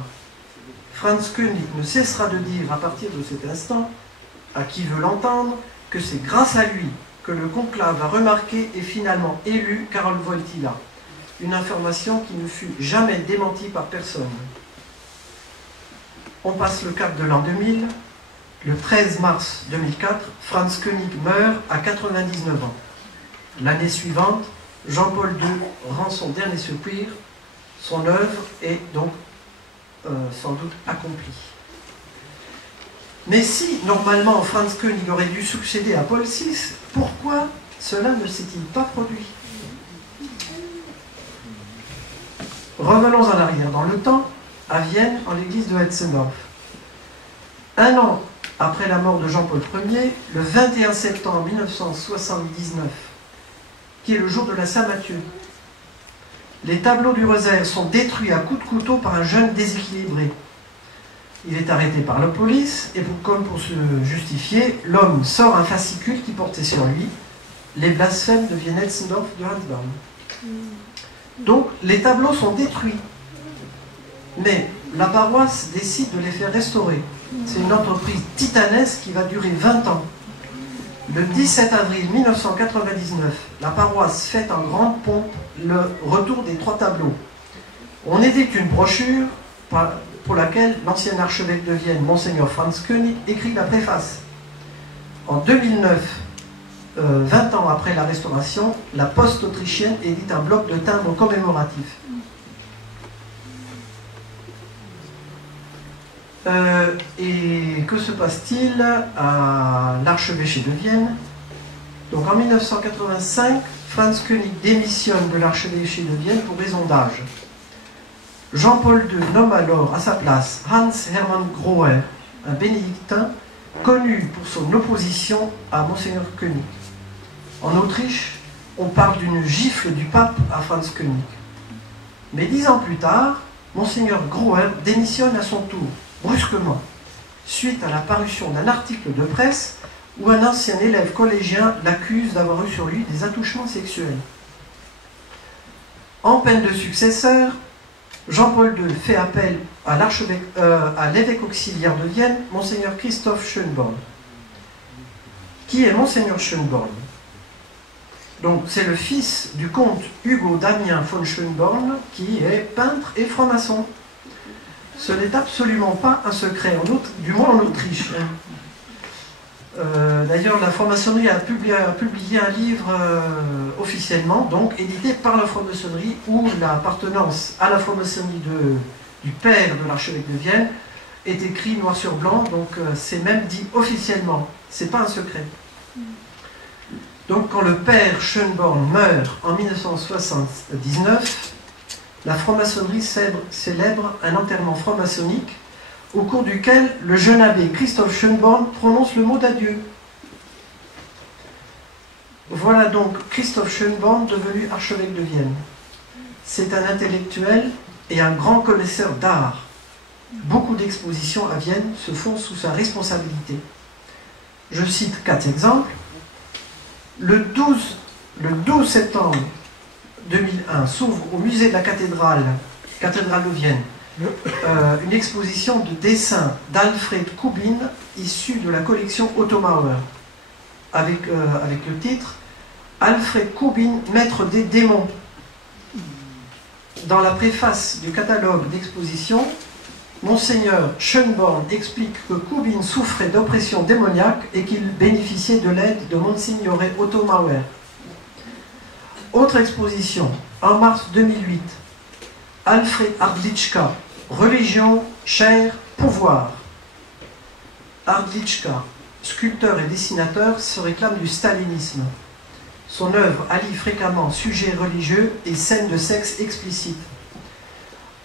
Franz Koenig ne cessera de dire à partir de cet instant, à qui veut l'entendre, que c'est grâce à lui que le conclave a remarqué et finalement élu Karol Wojtyła. Une information qui ne fut jamais démentie par personne. On passe le cap de l'an 2000. Le 13 mars 2004, Franz Koenig meurt à 99 ans. L'année suivante, Jean-Paul II rend son dernier soupir. Son œuvre est donc sans doute accomplie. Mais si, normalement, Franz Koenig aurait dû succéder à Paul VI, pourquoi cela ne s'est-il pas produit? Revenons en arrière dans le temps, à Vienne, en l'église de Hetzendorf. Un an après la mort de Jean-Paul Ier, le 21 septembre 1979, qui est le jour de la Saint-Matthieu, les tableaux du rosaire sont détruits à coups de couteau par un jeune déséquilibré. Il est arrêté par la police et comme pour se justifier, l'homme sort un fascicule qui portait sur lui les blasphèmes de Vienne Hetzendorf de Hans Baum. Donc les tableaux sont détruits. Mais la paroisse décide de les faire restaurer. C'est une entreprise titanesque qui va durer 20 ans. Le 17 avril 1999, la paroisse fête en grande pompe le retour des 3 tableaux. On édite une brochure pour laquelle l'ancien archevêque de Vienne, Monseigneur Franz Koenig, écrit la préface. En 2009, 20 ans après la restauration, la Poste autrichienne édite un bloc de timbres commémoratifs. Et que se passe-t-il à l'archevêché de Vienne? Donc en 1985, Franz Koenig démissionne de l'archevêché de Vienne pour raison d'âge. Jean-Paul II nomme alors à sa place Hans Hermann Grohe, un bénédictin connu pour son opposition à Monseigneur Koenig. En Autriche, on parle d'une gifle du pape à Franz Koenig. Mais 10 ans plus tard, Monseigneur Grohe démissionne à son tour, brusquement, suite à la parution d'un article de presse où un ancien élève collégien l'accuse d'avoir eu sur lui des attouchements sexuels. En peine de successeur, Jean-Paul II fait appel à l'évêque auxiliaire de Vienne, Monseigneur Christoph Schönborn. Qui est Monseigneur Schönborn? Donc c'est le fils du comte Hugo Damien von Schönborn, qui est peintre et franc-maçon. Ce n'est absolument pas un secret, du moins en Autriche. D'ailleurs, la franc-maçonnerie a publié un livre officiellement, donc édité par la franc-maçonnerie, où l'appartenance à la franc-maçonnerie du père de l'archevêque de Vienne est écrit noir sur blanc, donc c'est même dit officiellement, c'est pas un secret. Donc quand le père Schönborn meurt en 1979, la franc-maçonnerie célèbre un enterrement franc-maçonnique au cours duquel le jeune abbé Christoph Schönborn prononce le mot d'adieu. Voilà donc Christoph Schönborn devenu archevêque de Vienne. C'est un intellectuel et un grand connaisseur d'art. Beaucoup d'expositions à Vienne se font sous sa responsabilité. Je cite 4 exemples. Le 12 septembre 2001 s'ouvre au musée de la cathédrale de Vienne, une exposition de dessins d'Alfred Kubin issue de la collection Otto Mauer, avec le titre Alfred Kubin, maître des démons. Dans la préface du catalogue d'exposition, Monseigneur Schönborn explique que Kubin souffrait d'oppression démoniaque et qu'il bénéficiait de l'aide de Monsignore Otto Mauer. Autre exposition, en mars 2008, Alfred Hrdlička, Religion, chair, pouvoir. Hrdlička, sculpteur et dessinateur, se réclame du stalinisme. Son œuvre allie fréquemment sujets religieux et scènes de sexe explicites.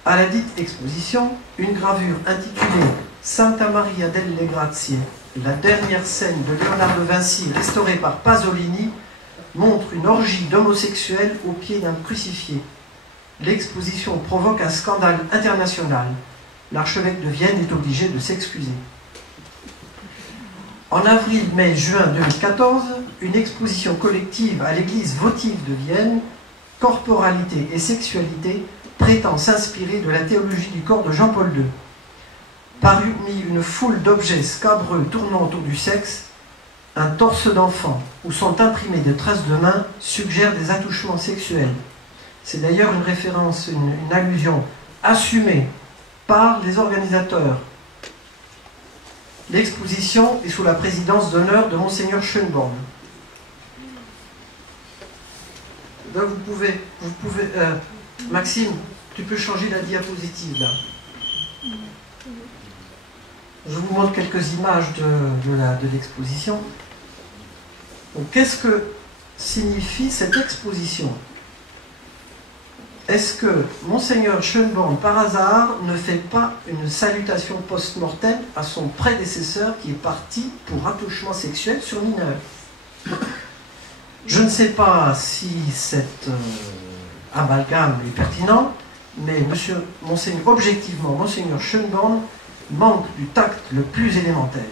À la dite exposition, une gravure intitulée Santa Maria delle Grazie, la dernière scène de Léonard de Vinci restaurée par Pasolini, montre une orgie d'homosexuels au pied d'un crucifié. L'exposition provoque un scandale international. L'archevêque de Vienne est obligé de s'excuser. En avril, mai, juin 2014, une exposition collective à l'église votive de Vienne, Corporalité et sexualité, prétend s'inspirer de la théologie du corps de Jean-Paul II. Parmi une foule d'objets scabreux tournant autour du sexe, un torse d'enfant où sont imprimées des traces de mains suggère des attouchements sexuels. C'est d'ailleurs une référence, une allusion assumée par les organisateurs. L'exposition est sous la présidence d'honneur de Monseigneur Schönborn. Donc vous pouvez Maxime, tu peux changer la diapositive là. Je vous montre quelques images de l'exposition. Qu'est-ce que signifie cette exposition? Est-ce que Monseigneur Schönborn, par hasard, ne fait pas une salutation post-mortem à son prédécesseur qui est parti pour attouchement sexuel sur mineur? Je ne sais pas si cet amalgame est pertinent, mais objectivement, Monseigneur Schönborn manque du tact le plus élémentaire.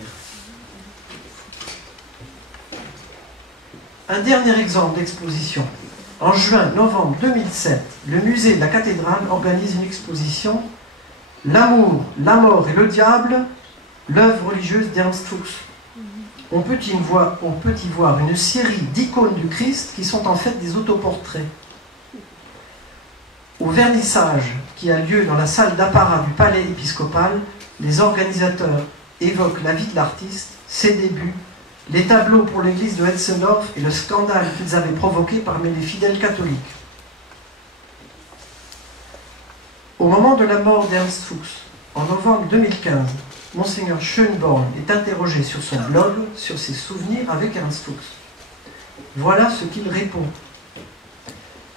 Un dernier exemple d'exposition. En juin-novembre 2007, le musée de la cathédrale organise une exposition « L'amour, la mort et le diable, l'œuvre religieuse d'Ernst Fuchs ». On peut y voir une série d'icônes du Christ qui sont en fait des autoportraits. Au vernissage qui a lieu dans la salle d'apparat du palais épiscopal, les organisateurs évoquent la vie de l'artiste, ses débuts, les tableaux pour l'église de Hetzendorf et le scandale qu'ils avaient provoqué parmi les fidèles catholiques. Au moment de la mort d'Ernst Fuchs, en novembre 2015, Monseigneur Schönborn est interrogé sur son blog sur ses souvenirs avec Ernst Fuchs. Voilà ce qu'il répond.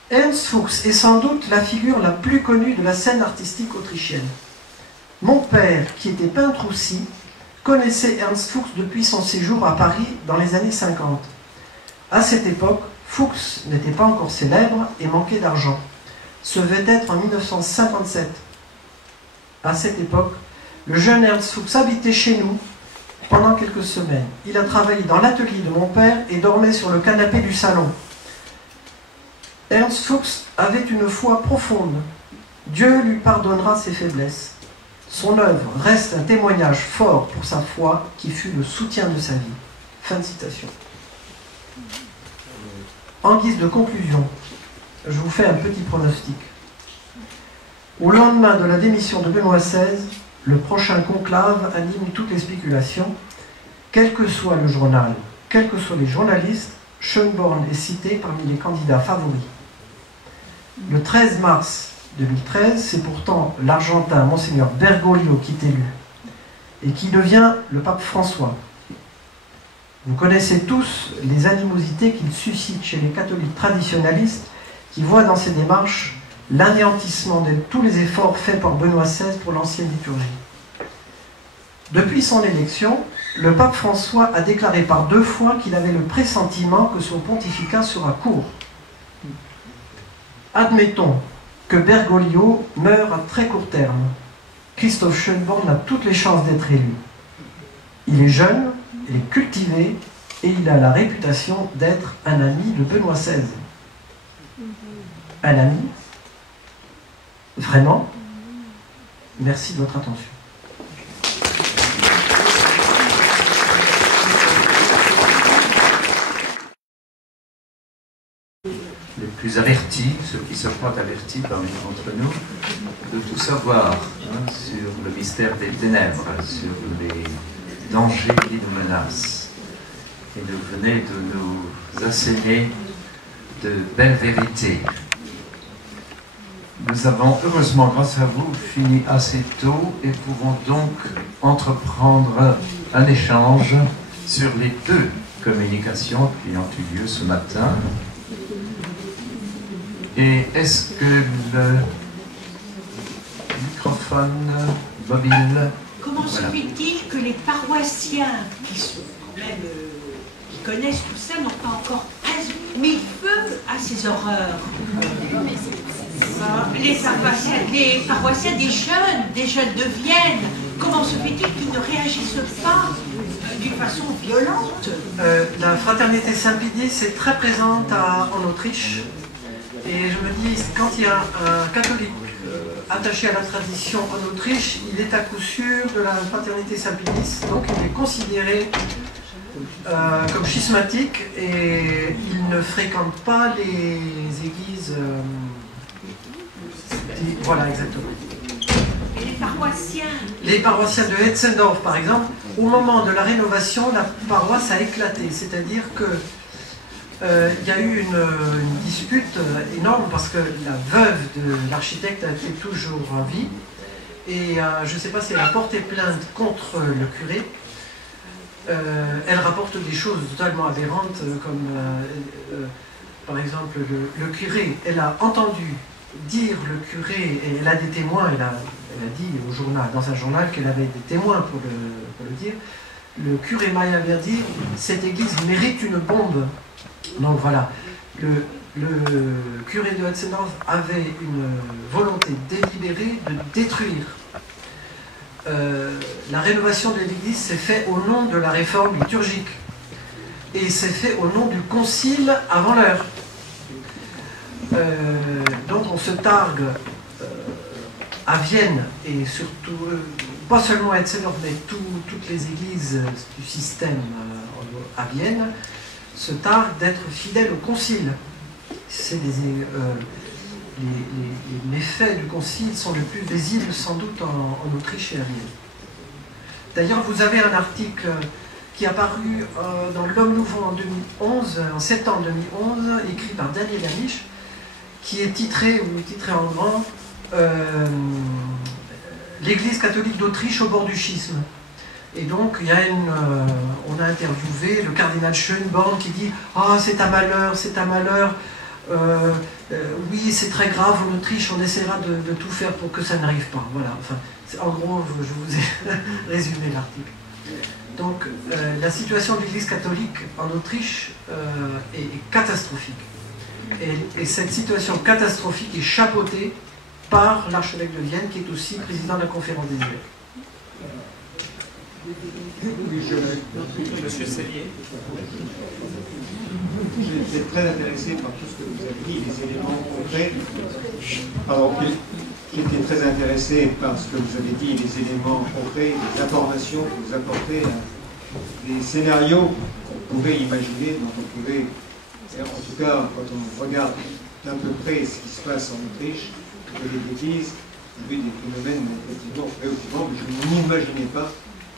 Ernst Fuchs est sans doute la figure la plus connue de la scène artistique autrichienne. Mon père, qui était peintre aussi, connaissait Ernst Fuchs depuis son séjour à Paris dans les années 50. À cette époque, Fuchs n'était pas encore célèbre et manquait d'argent. Ce devait être en 1957. À cette époque, le jeune Ernst Fuchs habitait chez nous pendant quelques semaines. Il a travaillé dans l'atelier de mon père et dormait sur le canapé du salon. Ernst Fuchs avait une foi profonde. Dieu lui pardonnera ses faiblesses. Son œuvre reste un témoignage fort pour sa foi qui fut le soutien de sa vie. Fin de citation. En guise de conclusion, je vous fais un petit pronostic. Au lendemain de la démission de Benoît XVI, le prochain conclave anime toutes les spéculations Quel que soit le journal, quels que soient les journalistes, Schönborn est cité parmi les candidats favoris. Le 13 mars 2013, c'est pourtant l'Argentin Monseigneur Bergoglio qui est élu et qui devient le pape François. Vous connaissez tous les animosités qu'il suscite chez les catholiques traditionnalistes qui voient dans ces démarches l'anéantissement de tous les efforts faits par Benoît XVI pour l'ancienne liturgie. Depuis son élection, le pape François a déclaré par 2 fois qu'il avait le pressentiment que son pontificat sera court. Admettons que Bergoglio meure à très court terme. Christoph Schönborn a toutes les chances d'être élu. Il est jeune, il est cultivé et il a la réputation d'être un ami de Benoît XVI. Un ami? Vraiment? Merci de votre attention. Les plus avertis, ceux qui se croient avertis parmi d'entre nous, de tout savoir sur le mystère des ténèbres, sur les dangers qui nous menacent. Et vous venez de nous asséner de belles vérités. Nous avons, heureusement, grâce à vous, fini assez tôt et pouvons donc entreprendre un échange sur les 2 communications qui ont eu lieu ce matin. Et est-ce que le microphone mobile... Comment se fait-il que les paroissiens qui sont quand même, qui connaissent tout ça n'ont pas encore mis feu à ces horreurs? Les paroissiens des jeunes de Vienne, comment se fait-il qu'ils ne réagissent pas d'une façon violente? La fraternité Saint-Pédis est très présente en Autriche. Et je me dis, quand il y a un catholique attaché à la tradition en Autriche, il est à coup sûr de la fraternité Saint-Pédis, donc il est considéré comme schismatique et il ne fréquente pas les églises. Voilà, exactement. Et les paroissiens? Les paroissiens de Hetzendorf, par exemple, au moment de la rénovation, la paroisse a éclaté, c'est-à-dire que il y a eu une dispute énorme parce que la veuve de l'architecte était toujours en vie et je ne sais pas si elle a porté plainte contre le curé. Elle rapporte des choses totalement aberrantes comme par exemple le curé, elle a entendu dire le curé, et elle a des témoins, elle a dit au journal, dans un journal qu'elle avait des témoins pour le dire, le curé Maria Verdi, cette église mérite une bombe. Donc voilà, le curé de Hetzendorf avait une volonté délibérée de détruire. La rénovation de l'église s'est faite au nom de la réforme liturgique et s'est fait au nom du concile avant l'heure. Donc on se targue à Vienne et surtout, pas seulement à Hetzendorf, mais toutes les églises du système à Vienne se targue d'être fidèle au concile. Les méfaits du concile sont les plus visibles sans doute en Autriche et à Vienne. D'ailleurs, vous avez un article qui est apparu dans l'Homme Nouveau en 2011, en septembre 2011, écrit par Daniel Amish, qui est titré en grand L'Église catholique d'Autriche au bord du schisme. Et donc, il y a on a interviewé le cardinal Schönborn qui dit « Ah, c'est un malheur, c'est un malheur. Oui, c'est très grave en Autriche, on essaiera de tout faire pour que ça n'arrive pas. » Voilà, enfin, en gros, je vous ai résumé l'article. Donc, la situation de l'Église catholique en Autriche est catastrophique. Et cette situation catastrophique est chapeautée par l'archevêque de Vienne, qui est aussi président de la conférence des évêques. Monsieur Sellier. J'étais très intéressé par tout ce que vous avez dit, les éléments concrets. Alors, j'étais très intéressé par ce que vous avez dit, les éléments concrets, les informations que vous apportez, les scénarios qu'on pourrait imaginer, dont on pourrait, en tout cas, quand on regarde d'un peu près ce qui se passe en Autriche, que les églises, vous avez des phénomènes effectivement préoccupants, mais je n'imaginais pas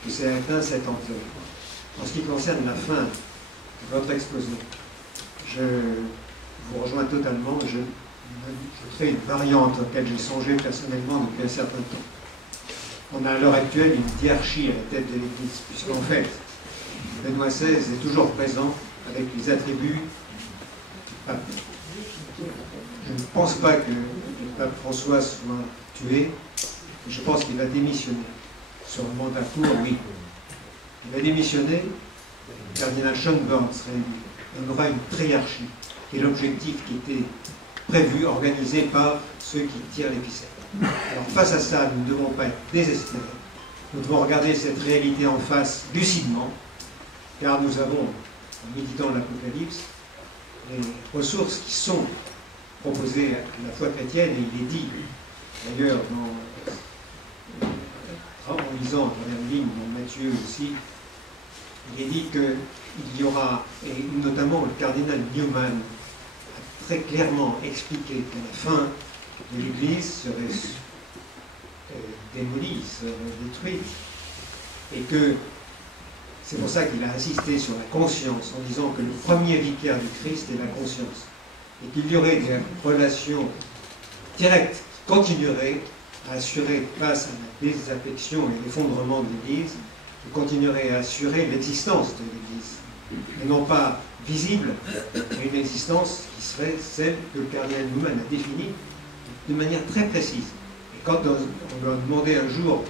que c'est atteint cette ampleur. En ce qui concerne la fin de votre exposé, je vous rejoins totalement. Je ferai une variante à laquelle j'ai songé personnellement depuis un certain temps. On a à l'heure actuelle une diarchie à la tête de l'Église, puisqu'en fait, Benoît XVI est toujours présent avec les attributs du pape. Je ne pense pas que le pape François soit tué, mais je pense qu'il va démissionner. Sur un mandat court, oui. Il va démissionner, le cardinal Schönborn sera élu. On aura une triarchie, qui est l'objectif qui était prévu, organisé par ceux qui tirent les ficelles. Alors face à ça, nous ne devons pas être désespérés. Nous devons regarder cette réalité en face lucidement, car nous avons, en méditant l'Apocalypse, les ressources qui sont proposées à la foi chrétienne, et il est dit, d'ailleurs, en lisant la première ligne dans Matthieu aussi, il est dit qu'il y aura, et notamment le cardinal Newman a très clairement expliqué que la fin de l'Église serait démolie, serait détruite, et que c'est pour ça qu'il a insisté sur la conscience, en disant que le premier vicaire du Christ est la conscience, et qu'il y aurait des relations directes qui continueraient à assurer face à la désaffection et l'effondrement de l'Église, qui continueraient à assurer l'existence de l'Église, et non pas visible, mais une existence qui serait celle que le cardinal Newman a définie de manière très précise. Et quand on lui a demandé un jour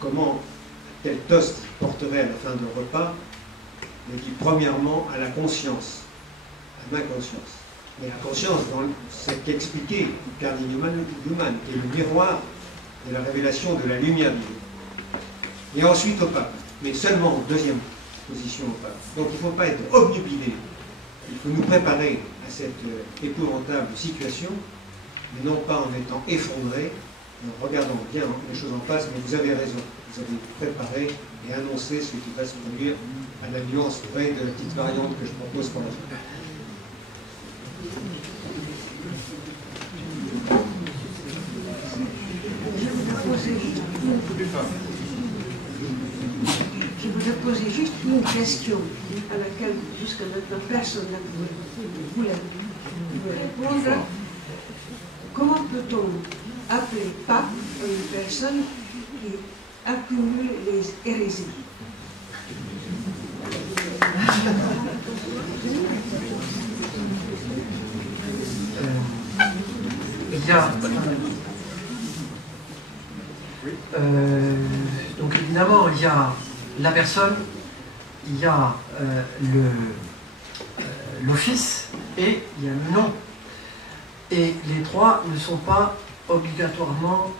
comment quel toast il porterait à la fin d'un repas, il a dit premièrement à la conscience, à ma conscience. Mais la conscience, c'est qu'expliquait le cardinal Newman, qui est le miroir de la révélation de la lumière divine. Et ensuite au pape, mais seulement en deuxième position au pape. Donc il ne faut pas être obnubilé, il faut nous préparer à cette épouvantable situation, mais non pas en étant effondré, en regardant bien les choses en face, mais vous avez raison, vous avez préparé et annoncé ce qui va se produire à la nuance près de la petite variante que je propose pour la fin. Je voudrais poser juste une question à laquelle jusqu'à maintenant personne n'a voulu répondre. Comment peut-on appeler pape une personne qui accumule les hérésies? Il y a donc évidemment il y a la personne, il y a l'office et il y a le nom. Et les trois ne sont pas obligatoirement,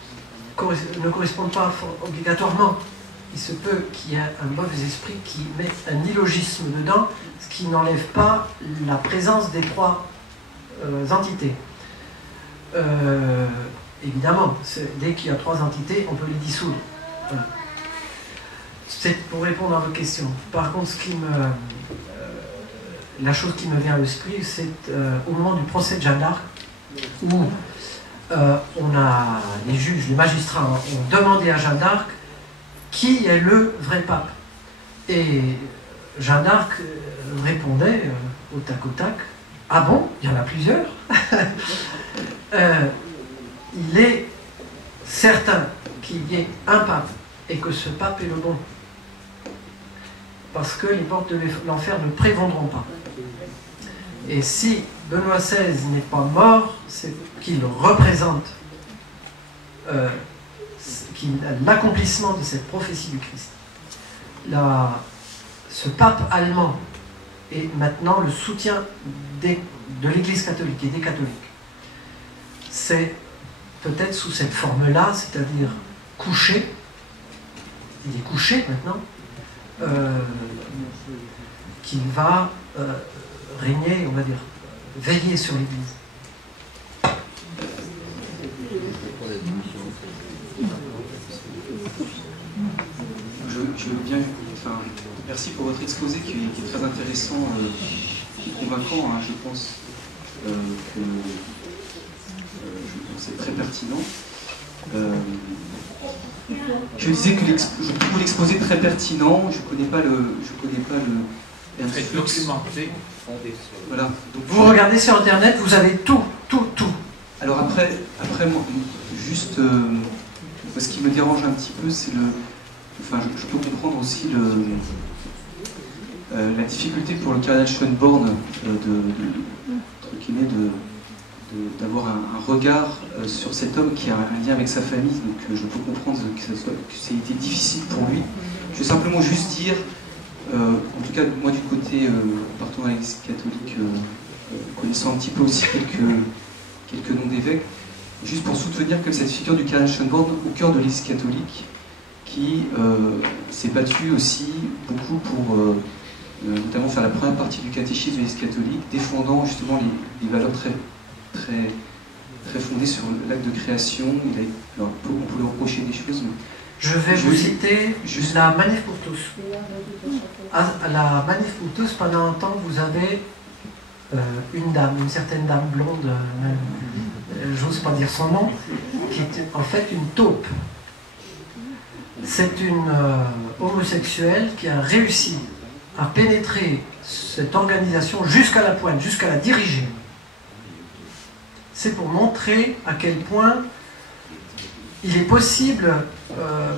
ne correspondent pas obligatoirement. Il se peut qu'il y ait un mauvais esprit qui mette un illogisme dedans, ce qui n'enlève pas la présence des trois entités. Évidemment, dès qu'il y a trois entités, on peut les dissoudre. Voilà. C'est pour répondre à vos questions. Par contre, la chose qui me vient à l'esprit, c'est au moment du procès de Jeanne d'Arc, où on a les juges, les magistrats ont demandé à Jeanne d'Arc qui est le vrai pape. Et Jeanne d'Arc répondait au tac au tac, ah bon, il y en a plusieurs. Il est certain qu'il y ait un pape et que ce pape est le bon. Parce que les portes de l'enfer ne prévendront pas. Et si Benoît XVI n'est pas mort, c'est qu'il représente l'accomplissement de cette prophétie du Christ. Ce pape allemand est maintenant le soutien de l'Église catholique et des catholiques. C'est peut-être sous cette forme-là, c'est-à-dire couché, il est couché maintenant, qu'il va régner, on va dire, veiller sur l'Église. Je veux bien, enfin, merci pour votre exposé qui est très intéressant et convaincant. Hein, je pense que c'est très pertinent. Je disais que je trouve l'exposé très pertinent, je connais pas le Très documenté, fondé sur... Voilà. Donc, Vous regardez sur Internet, vous avez tout. Alors après moi, juste, ce qui me dérange un petit peu, c'est enfin, je peux comprendre aussi la difficulté pour le cardinal Schönborn d'avoir un regard sur cet homme qui a un lien avec sa famille, donc je peux comprendre que ça a été difficile pour lui. Je vais simplement juste dire, en tout cas moi du côté appartenant à l'Église catholique, connaissant un petit peu aussi quelques noms d'évêques, juste pour soutenir comme cette figure du cardinal Schönborn au cœur de l'Église catholique, qui s'est battu aussi beaucoup pour notamment faire la première partie du catéchisme de l'Église catholique, défendant justement les valeurs très fondées sur l'acte de création. On peut lui reprocher des choses. Mais je vais vous citer la Manif pour tous. À la Manif pour tous, pendant un temps, vous avez une certaine dame blonde, j'ose pas dire son nom, qui est en fait une taupe. C'est une homosexuelle qui a réussi à pénétrer cette organisation jusqu'à la pointe, jusqu'à la diriger. C'est pour montrer à quel point il est possible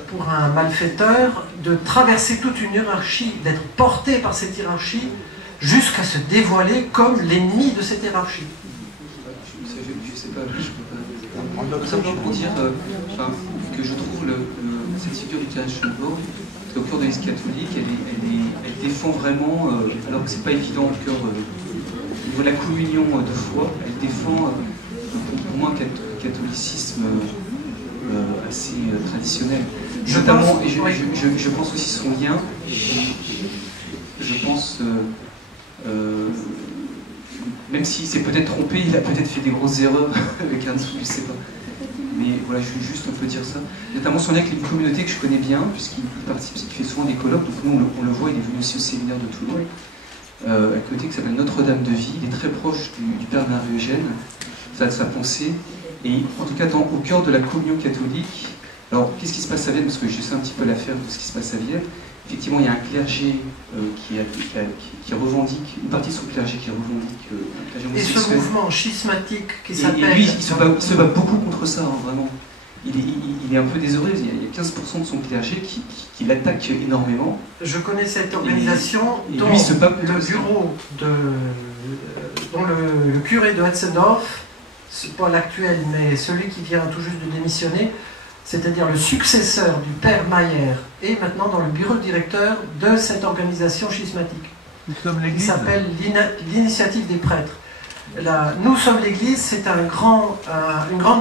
pour un malfaiteur de traverser toute une hiérarchie, d'être porté par cette hiérarchie jusqu'à se dévoiler comme l'ennemi de cette hiérarchie. Je sais pas, je peux pas. Simplement pour dire que je trouve cette figure du cardinal Schönborn, au cœur de l'Église catholique, elle défend vraiment, alors que c'est pas évident au cœur au niveau de la communion de foi, elle défend pour moi un catholicisme assez traditionnel. Notamment, je pense aussi son lien, je pense, même s'il s'est peut-être trompé, il a peut-être fait des grosses erreurs avec un dessous, je sais pas. Mais voilà, juste on peut dire ça. Notamment son lien avec une communauté que je connais bien, puisqu'il participe, il fait souvent des colloques, donc nous on le voit, il est venu aussi au séminaire de Toulon, à côté qui s'appelle Notre-Dame de Vie, il est très proche du Père Marie-Eugène, sa pensée, et en tout cas au cœur de la communion catholique. Alors qu'est-ce qui se passe à Vienne, parce que je sais un petit peu l'affaire de ce qui se passe à Vienne. Effectivement, il y a un clergé qui revendique, une partie de son clergé qui revendique un clergé homosexuel. Et ce mouvement schismatique qui s'appelle... Et lui, il se bat beaucoup contre ça, hein, vraiment. Il est un peu désheureux, il y a 15% de son clergé qui l'attaque énormément. Je connais cette organisation dont lui se bat le bureau dont le curé de Hetzendorf, pas l'actuel, mais celui qui vient tout juste de démissionner, c'est-à-dire le successeur du père Mayer, est maintenant dans le bureau directeur de cette organisation schismatique. Qui s'appelle l'Initiative des prêtres. Nous sommes l'Église, c'est une grande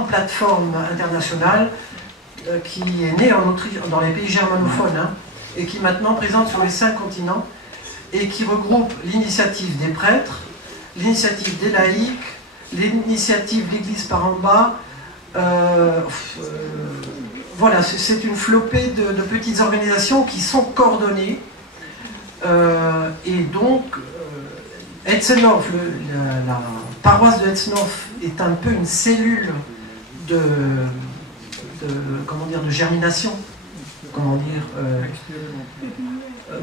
plateforme internationale qui est née en Autriche, dans les pays germanophones, hein, et qui est maintenant présente sur les 5 continents, et qui regroupe l'Initiative des prêtres, l'Initiative des laïcs, l'Initiative l'Église par en bas. Voilà, c'est une flopée de petites organisations qui sont coordonnées. Et donc, Hetzendorf, la paroisse de Hetzendorf est un peu une cellule de germination,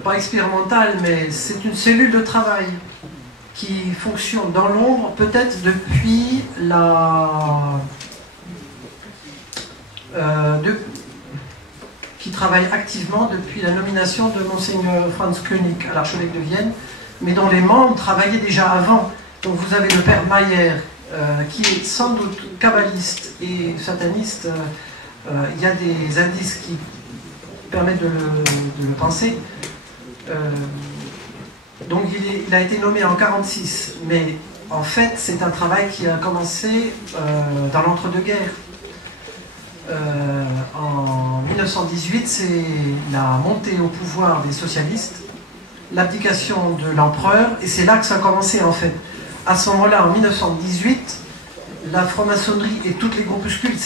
pas expérimentale, mais c'est une cellule de travail qui fonctionne dans l'ombre, peut-être depuis qui travaille activement depuis la nomination de Monseigneur Franz Koenig à l'archevêque de Vienne, mais dont les membres travaillaient déjà avant. Donc vous avez le père Mayer, qui est sans doute kabbaliste et sataniste. Il y a des indices qui permettent de le penser. Donc il a été nommé en 1946, mais en fait c'est un travail qui a commencé dans l'entre-deux-guerres. En 1918, c'est la montée au pouvoir des socialistes, l'abdication de l'empereur, et c'est là que ça a commencé en fait. À ce moment-là, en 1918, la franc-maçonnerie et tous les groupuscules,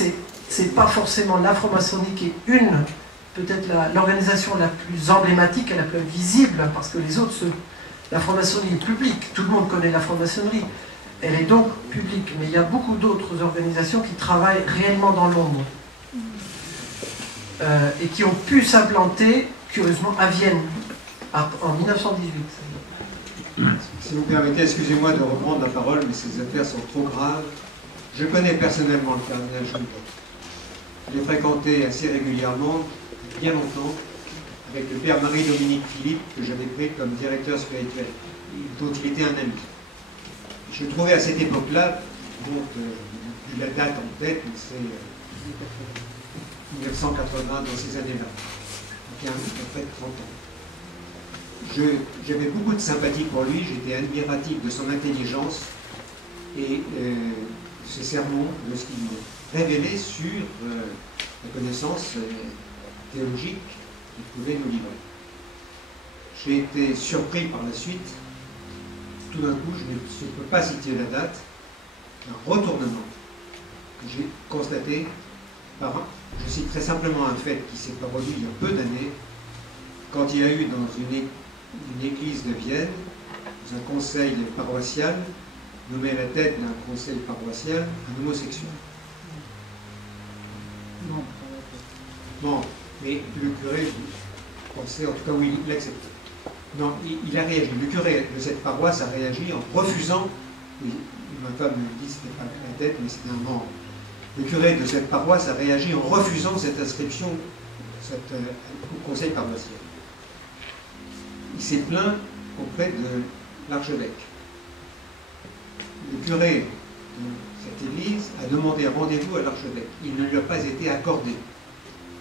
c'est pas forcément la franc-maçonnerie qui est peut-être l'organisation la plus emblématique et la plus visible, parce que les autres, la franc-maçonnerie est publique, tout le monde connaît la franc-maçonnerie, elle est donc publique, mais il y a beaucoup d'autres organisations qui travaillent réellement dans l'ombre. et qui ont pu s'implanter, curieusement, à Vienne, en 1918. Si vous permettez, excusez-moi de reprendre la parole, mais ces affaires sont trop graves. Je connais personnellement le cardinal Schönborn. Je l'ai fréquenté assez régulièrement, bien longtemps, avec le père Marie-Dominique Philippe, que j'avais pris comme directeur spirituel, dont il était un ami. Je trouvais à cette époque-là, donc, la date en tête, mais c'est 1980, dans ces années-là, donc il y a à peu près 30 ans. J'avais beaucoup de sympathie pour lui, j'étais admiratif de son intelligence et ses sermons, de ce qu'il révélait sur la connaissance théologique qu'il pouvait nous livrer. J'ai été surpris par la suite, tout d'un coup, je ne peux pas citer la date, un retournement que j'ai constaté par, je cite très simplement un fait qui s'est produit il y a peu d'années, quand il y a eu dans une église de Vienne, dans un conseil paroissial, nommé à la tête d'un conseil paroissial, un homosexuel. Non, mais le curé pensait, en tout cas oui, il l'acceptait. Non, il a réagi. Le curé de cette paroisse a réagi en refusant, ma femme me dit que ce n'était pas la tête, mais c'était un membre. Le curé de cette paroisse a réagi en refusant cette inscription au conseil paroissial. Il s'est plaint auprès de l'archevêque. Le curé de cette église a demandé un rendez-vous à l'archevêque. Il ne lui a pas été accordé.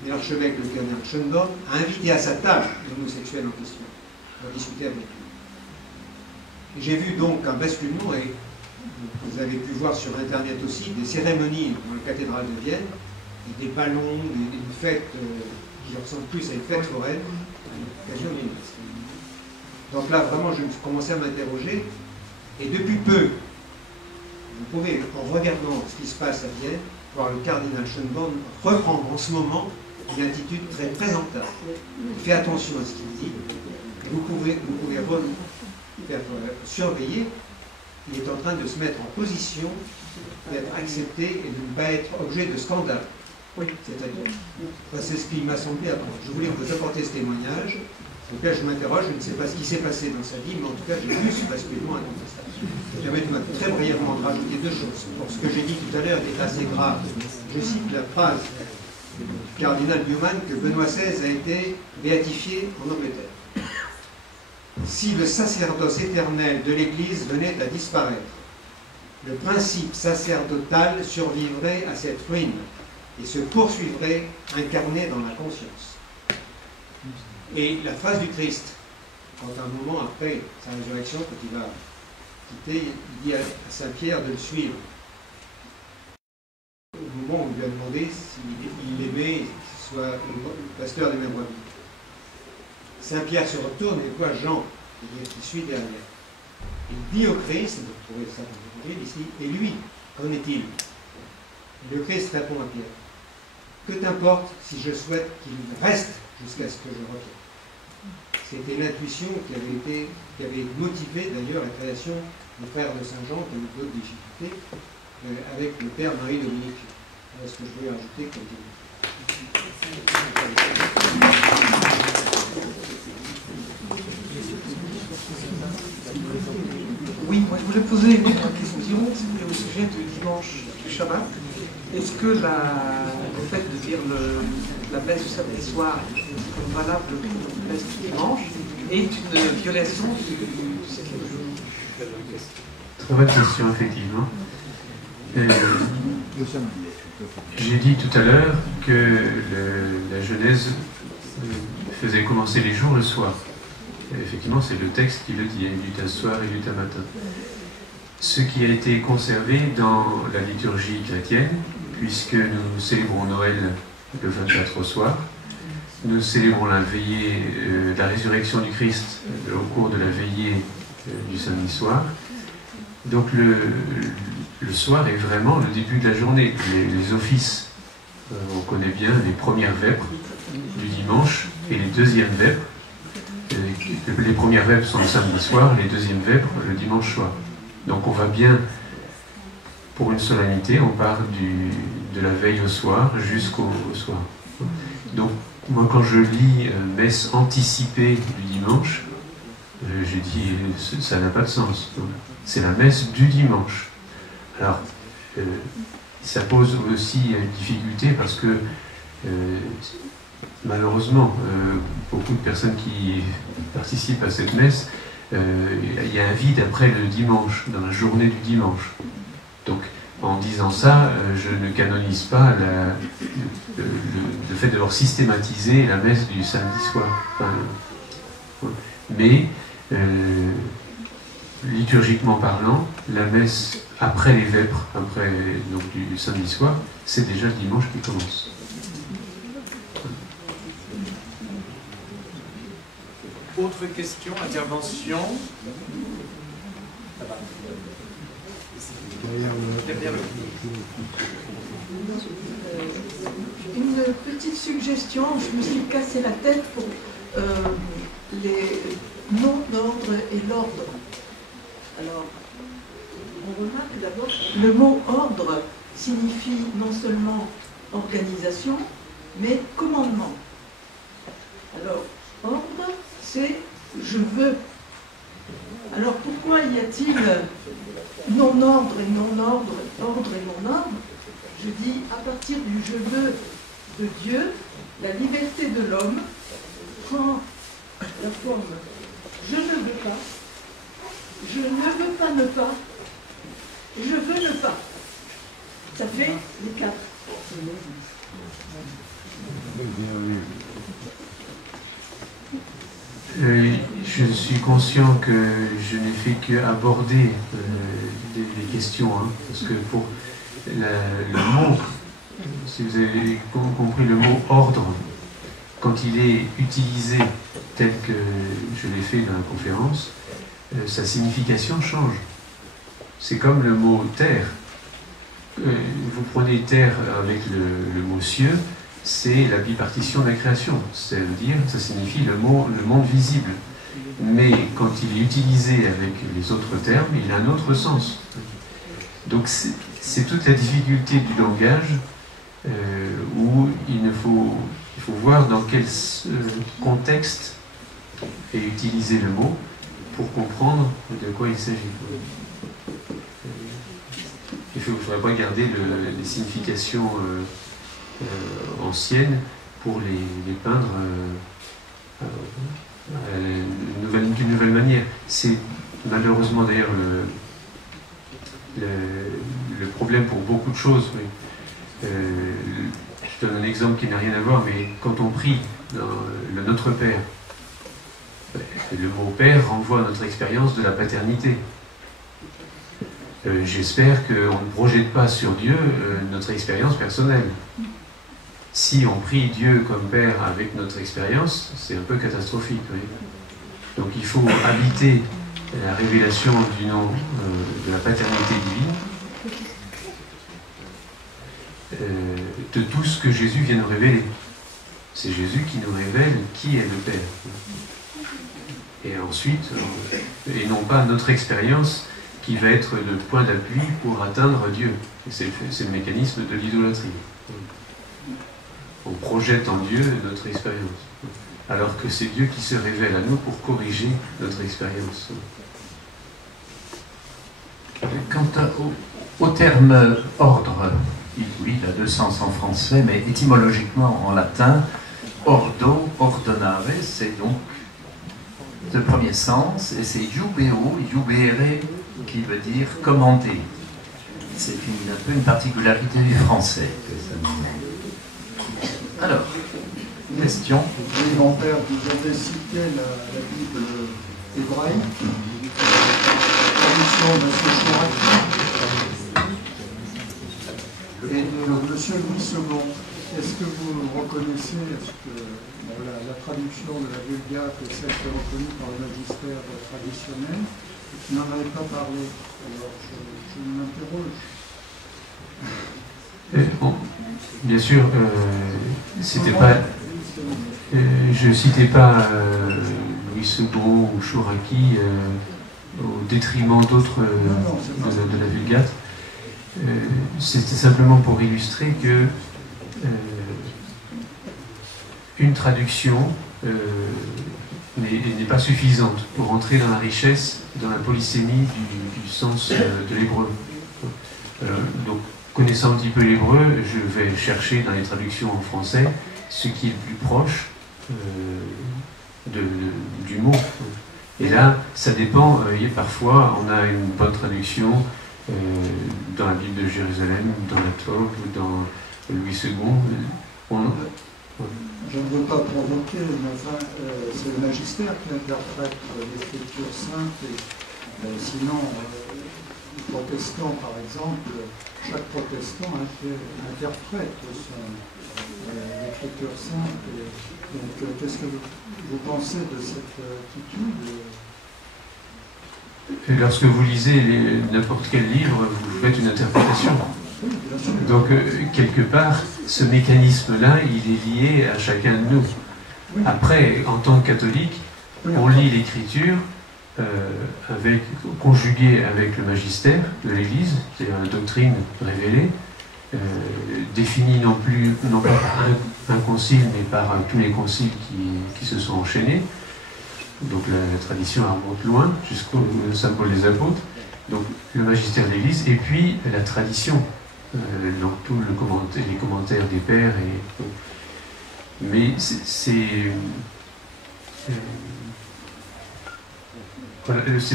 Mais l'archevêque, le cardinal Schönborn, a invité à sa table l'homosexuel en question, pour discuter avec lui. J'ai vu donc un basculement, et vous avez pu voir sur Internet aussi, des cérémonies dans la cathédrale de Vienne, et des ballons, une fête qui ressemble plus à une fête foraine, à l'occasion d'une messe. Donc là, vraiment, je commençais à m'interroger, et depuis peu, vous pouvez, en regardant ce qui se passe à Vienne, voir le cardinal Schönborn reprendre en ce moment une attitude très présentable. Il fait attention à ce qu'il dit. Vous pouvez faire surveiller. Il est en train de se mettre en position d'être accepté et de ne pas être objet de scandale. Oui, c'est ce qui m'a semblé apprendre. Je voulais vous apporter ce témoignage. Donc là, je m'interroge, je ne sais pas ce qui s'est passé dans sa vie, mais en tout cas, j'ai vu ce basculement incontestable. Permettez-moi très brièvement de rajouter deux choses. Pour ce que j'ai dit tout à l'heure est assez grave. Je cite la phrase du cardinal Newman que Benoît XVI a été béatifié en Angleterre. Si le sacerdoce éternel de l'Église venait à disparaître, le principe sacerdotal survivrait à cette ruine et se poursuivrait incarné dans la conscience. Et la phrase du Christ, quand un moment après sa résurrection, quand il va quitter, il dit à Saint-Pierre de le suivre. Au moment où il lui a demandé s'il l'aimait, qu'il soit le pasteur des mêmes brebis. Saint-Pierre se retourne et voit Jean, qui suit derrière. Il dit au Christ, vous trouvez ça dans l'évangile ici, et lui, qu'en est-il? Le Christ répond à Pierre, que t'importe si je souhaite qu'il reste jusqu'à ce que je revienne. C'était l'intuition qui avait motivé d'ailleurs la création du frère de Saint-Jean, qui a eu d'autres difficultés, avec le père Marie-Dominique. Voilà ce que je voulais ajouter comme Oui, moi je voulais poser une autre question au sujet du dimanche du Shabbat. Est-ce que le fait de dire la messe du samedi soir comme valable pour la messe du dimanche est une violation du septième jour? Très bonne question, effectivement. J'ai dit tout à l'heure que la Genèse faisait commencer les jours le soir. Et effectivement, c'est le texte qui le dit, il y a du soir et du matin. Ce qui a été conservé dans la liturgie chrétienne, puisque nous célébrons Noël le 24 au soir, nous célébrons la veillée, la résurrection du Christ au cours de la veillée du samedi soir. Donc le soir est vraiment le début de la journée. Les offices, on connaît bien les premières vêpres du dimanche et les deuxièmes vêpres. Les premières vêpres sont le samedi soir, les deuxièmes vêpres le dimanche soir. Donc on va bien, pour une solennité, on part de la veille au soir jusqu'au soir. Donc, moi, quand je lis messe anticipée du dimanche, je dis, ça n'a pas de sens. C'est la messe du dimanche. Alors, ça pose aussi une difficulté parce que, malheureusement, beaucoup de personnes qui participent à cette messe, il y a un vide après le dimanche, dans la journée du dimanche. Donc, en disant ça, je ne canonise pas le fait d'avoir systématisé la messe du samedi soir. Enfin, mais, liturgiquement parlant, la messe après les vêpres, après donc, du samedi soir, c'est déjà le dimanche qui commence. Autre question, intervention? Une petite suggestion, je me suis cassé la tête pour les noms d'ordre et l'ordre. Alors, on remarque d'abord le mot ordre signifie non seulement organisation, mais commandement. Alors, ordre, c'est je veux. Alors pourquoi y a-t-il non-ordre et non-ordre, ordre et non-ordre? Je dis à partir du je veux de Dieu, la liberté de l'homme prend la forme je ne veux pas, je ne veux pas ne pas, je veux ne pas. Ça fait les quatre. Je suis conscient que je n'ai fait qu'aborder les questions, hein, parce que pour le mot, si vous avez compris le mot ordre, quand il est utilisé tel que je l'ai fait dans la conférence, sa signification change. C'est comme le mot terre. Vous prenez terre avec le mot cieux, c'est la bipartition de la création. Ça veut dire, ça signifie le monde visible. Mais quand il est utilisé avec les autres termes, il a un autre sens. Donc c'est toute la difficulté du langage où il faut voir dans quel contexte est utilisé le mot pour comprendre de quoi il s'agit. Il ne faudrait pas garder les significations anciennes pour les peindre d'une nouvelle manière. C'est malheureusement d'ailleurs le problème pour beaucoup de choses. Oui. Je donne un exemple qui n'a rien à voir, mais quand on prie dans le Notre Père, le mot Père renvoie à notre expérience de la paternité. J'espère qu'on ne projette pas sur Dieu notre expérience personnelle. Si on prie Dieu comme Père avec notre expérience, c'est un peu catastrophique. Oui. Donc il faut habiter la révélation du nom de la paternité divine, de tout ce que Jésus vient nous révéler. C'est Jésus qui nous révèle qui est le Père. Et ensuite, et non pas notre expérience qui va être le point d'appui pour atteindre Dieu. C'est le mécanisme de l'idolâtrie. On projette en Dieu notre expérience, alors que c'est Dieu qui se révèle à nous pour corriger notre expérience. Quant au terme ordre, oui, il a deux sens en français, mais étymologiquement en latin, ordo, ordonare, c'est donc le premier sens, et c'est iubeo, iubere, qui veut dire commander. C'est un peu une particularité du français que ça nous met. Alors, question. Oui, mon père, vous avez cité la Bible hébraïque, la traduction de M. Chouraki, et de M. Louis II. Est-ce que vous reconnaissez, est-ce que la traduction de la Vulgate est celle qui est reconnue par le magistère traditionnel? Vous n'en avez pas parlé, alors je m'interroge. Bon, bien sûr, c'était pas, je citais pas Louis II ou Chouraki au détriment d'autres de la Vulgate. C'était simplement pour illustrer que une traduction n'est pas suffisante pour entrer dans la richesse, dans la polysémie du sens de l'hébreu. Donc, connaissant un petit peu l'hébreu, je vais chercher dans les traductions en français ce qui est le plus proche du mot. Et là, ça dépend. Parfois, on a une bonne traduction dans la Bible de Jérusalem, dans la Torah ou dans Louis II. Je ne veux pas provoquer, mais enfin, c'est le magistère qui interprète l'écriture sainte. Et, sinon, les protestants, par exemple, chaque protestant interprète l'écriture sainte. Donc, qu'est-ce que vous pensez de cette attitude? Lorsque vous lisez n'importe quel livre, vous faites une interprétation. Donc, quelque part, ce mécanisme-là, il est lié à chacun de nous. Après, en tant que catholique, on lit l'Écriture conjuguée avec le magistère de l'Église, c'est-à-dire la doctrine révélée, définie non pas par un concile, mais par tous les conciles qui se sont enchaînés. Donc la tradition remonte loin, jusqu'au symbole des apôtres. Donc le magistère de l'Église, et puis la tradition. Donc tous les commentaires des pères. Mais c'est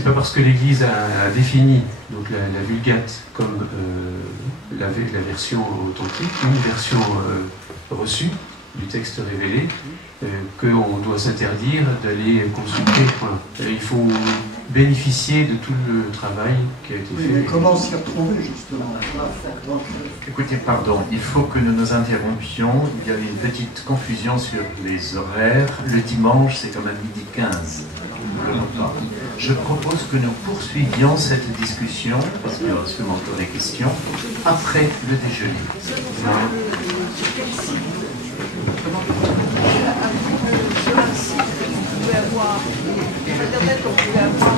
pas parce que l'Église a défini donc la Vulgate comme la version authentique, une version reçue du texte révélé, qu'on doit s'interdire d'aller consulter. Voilà. Il faut bénéficier de tout le travail qui a été fait. Mais comment s'y retrouver justement? Écoutez, pardon, il faut que nous nous interrompions. Il y avait une petite confusion sur les horaires. Le dimanche, c'est comme à 12h15. Le repas. Je propose que nous poursuivions cette discussion, parce qu'il y aura sûrement encore des questions, après le déjeuner. Sur un site, vous pouvez avoir, Internet, on pouvait avoir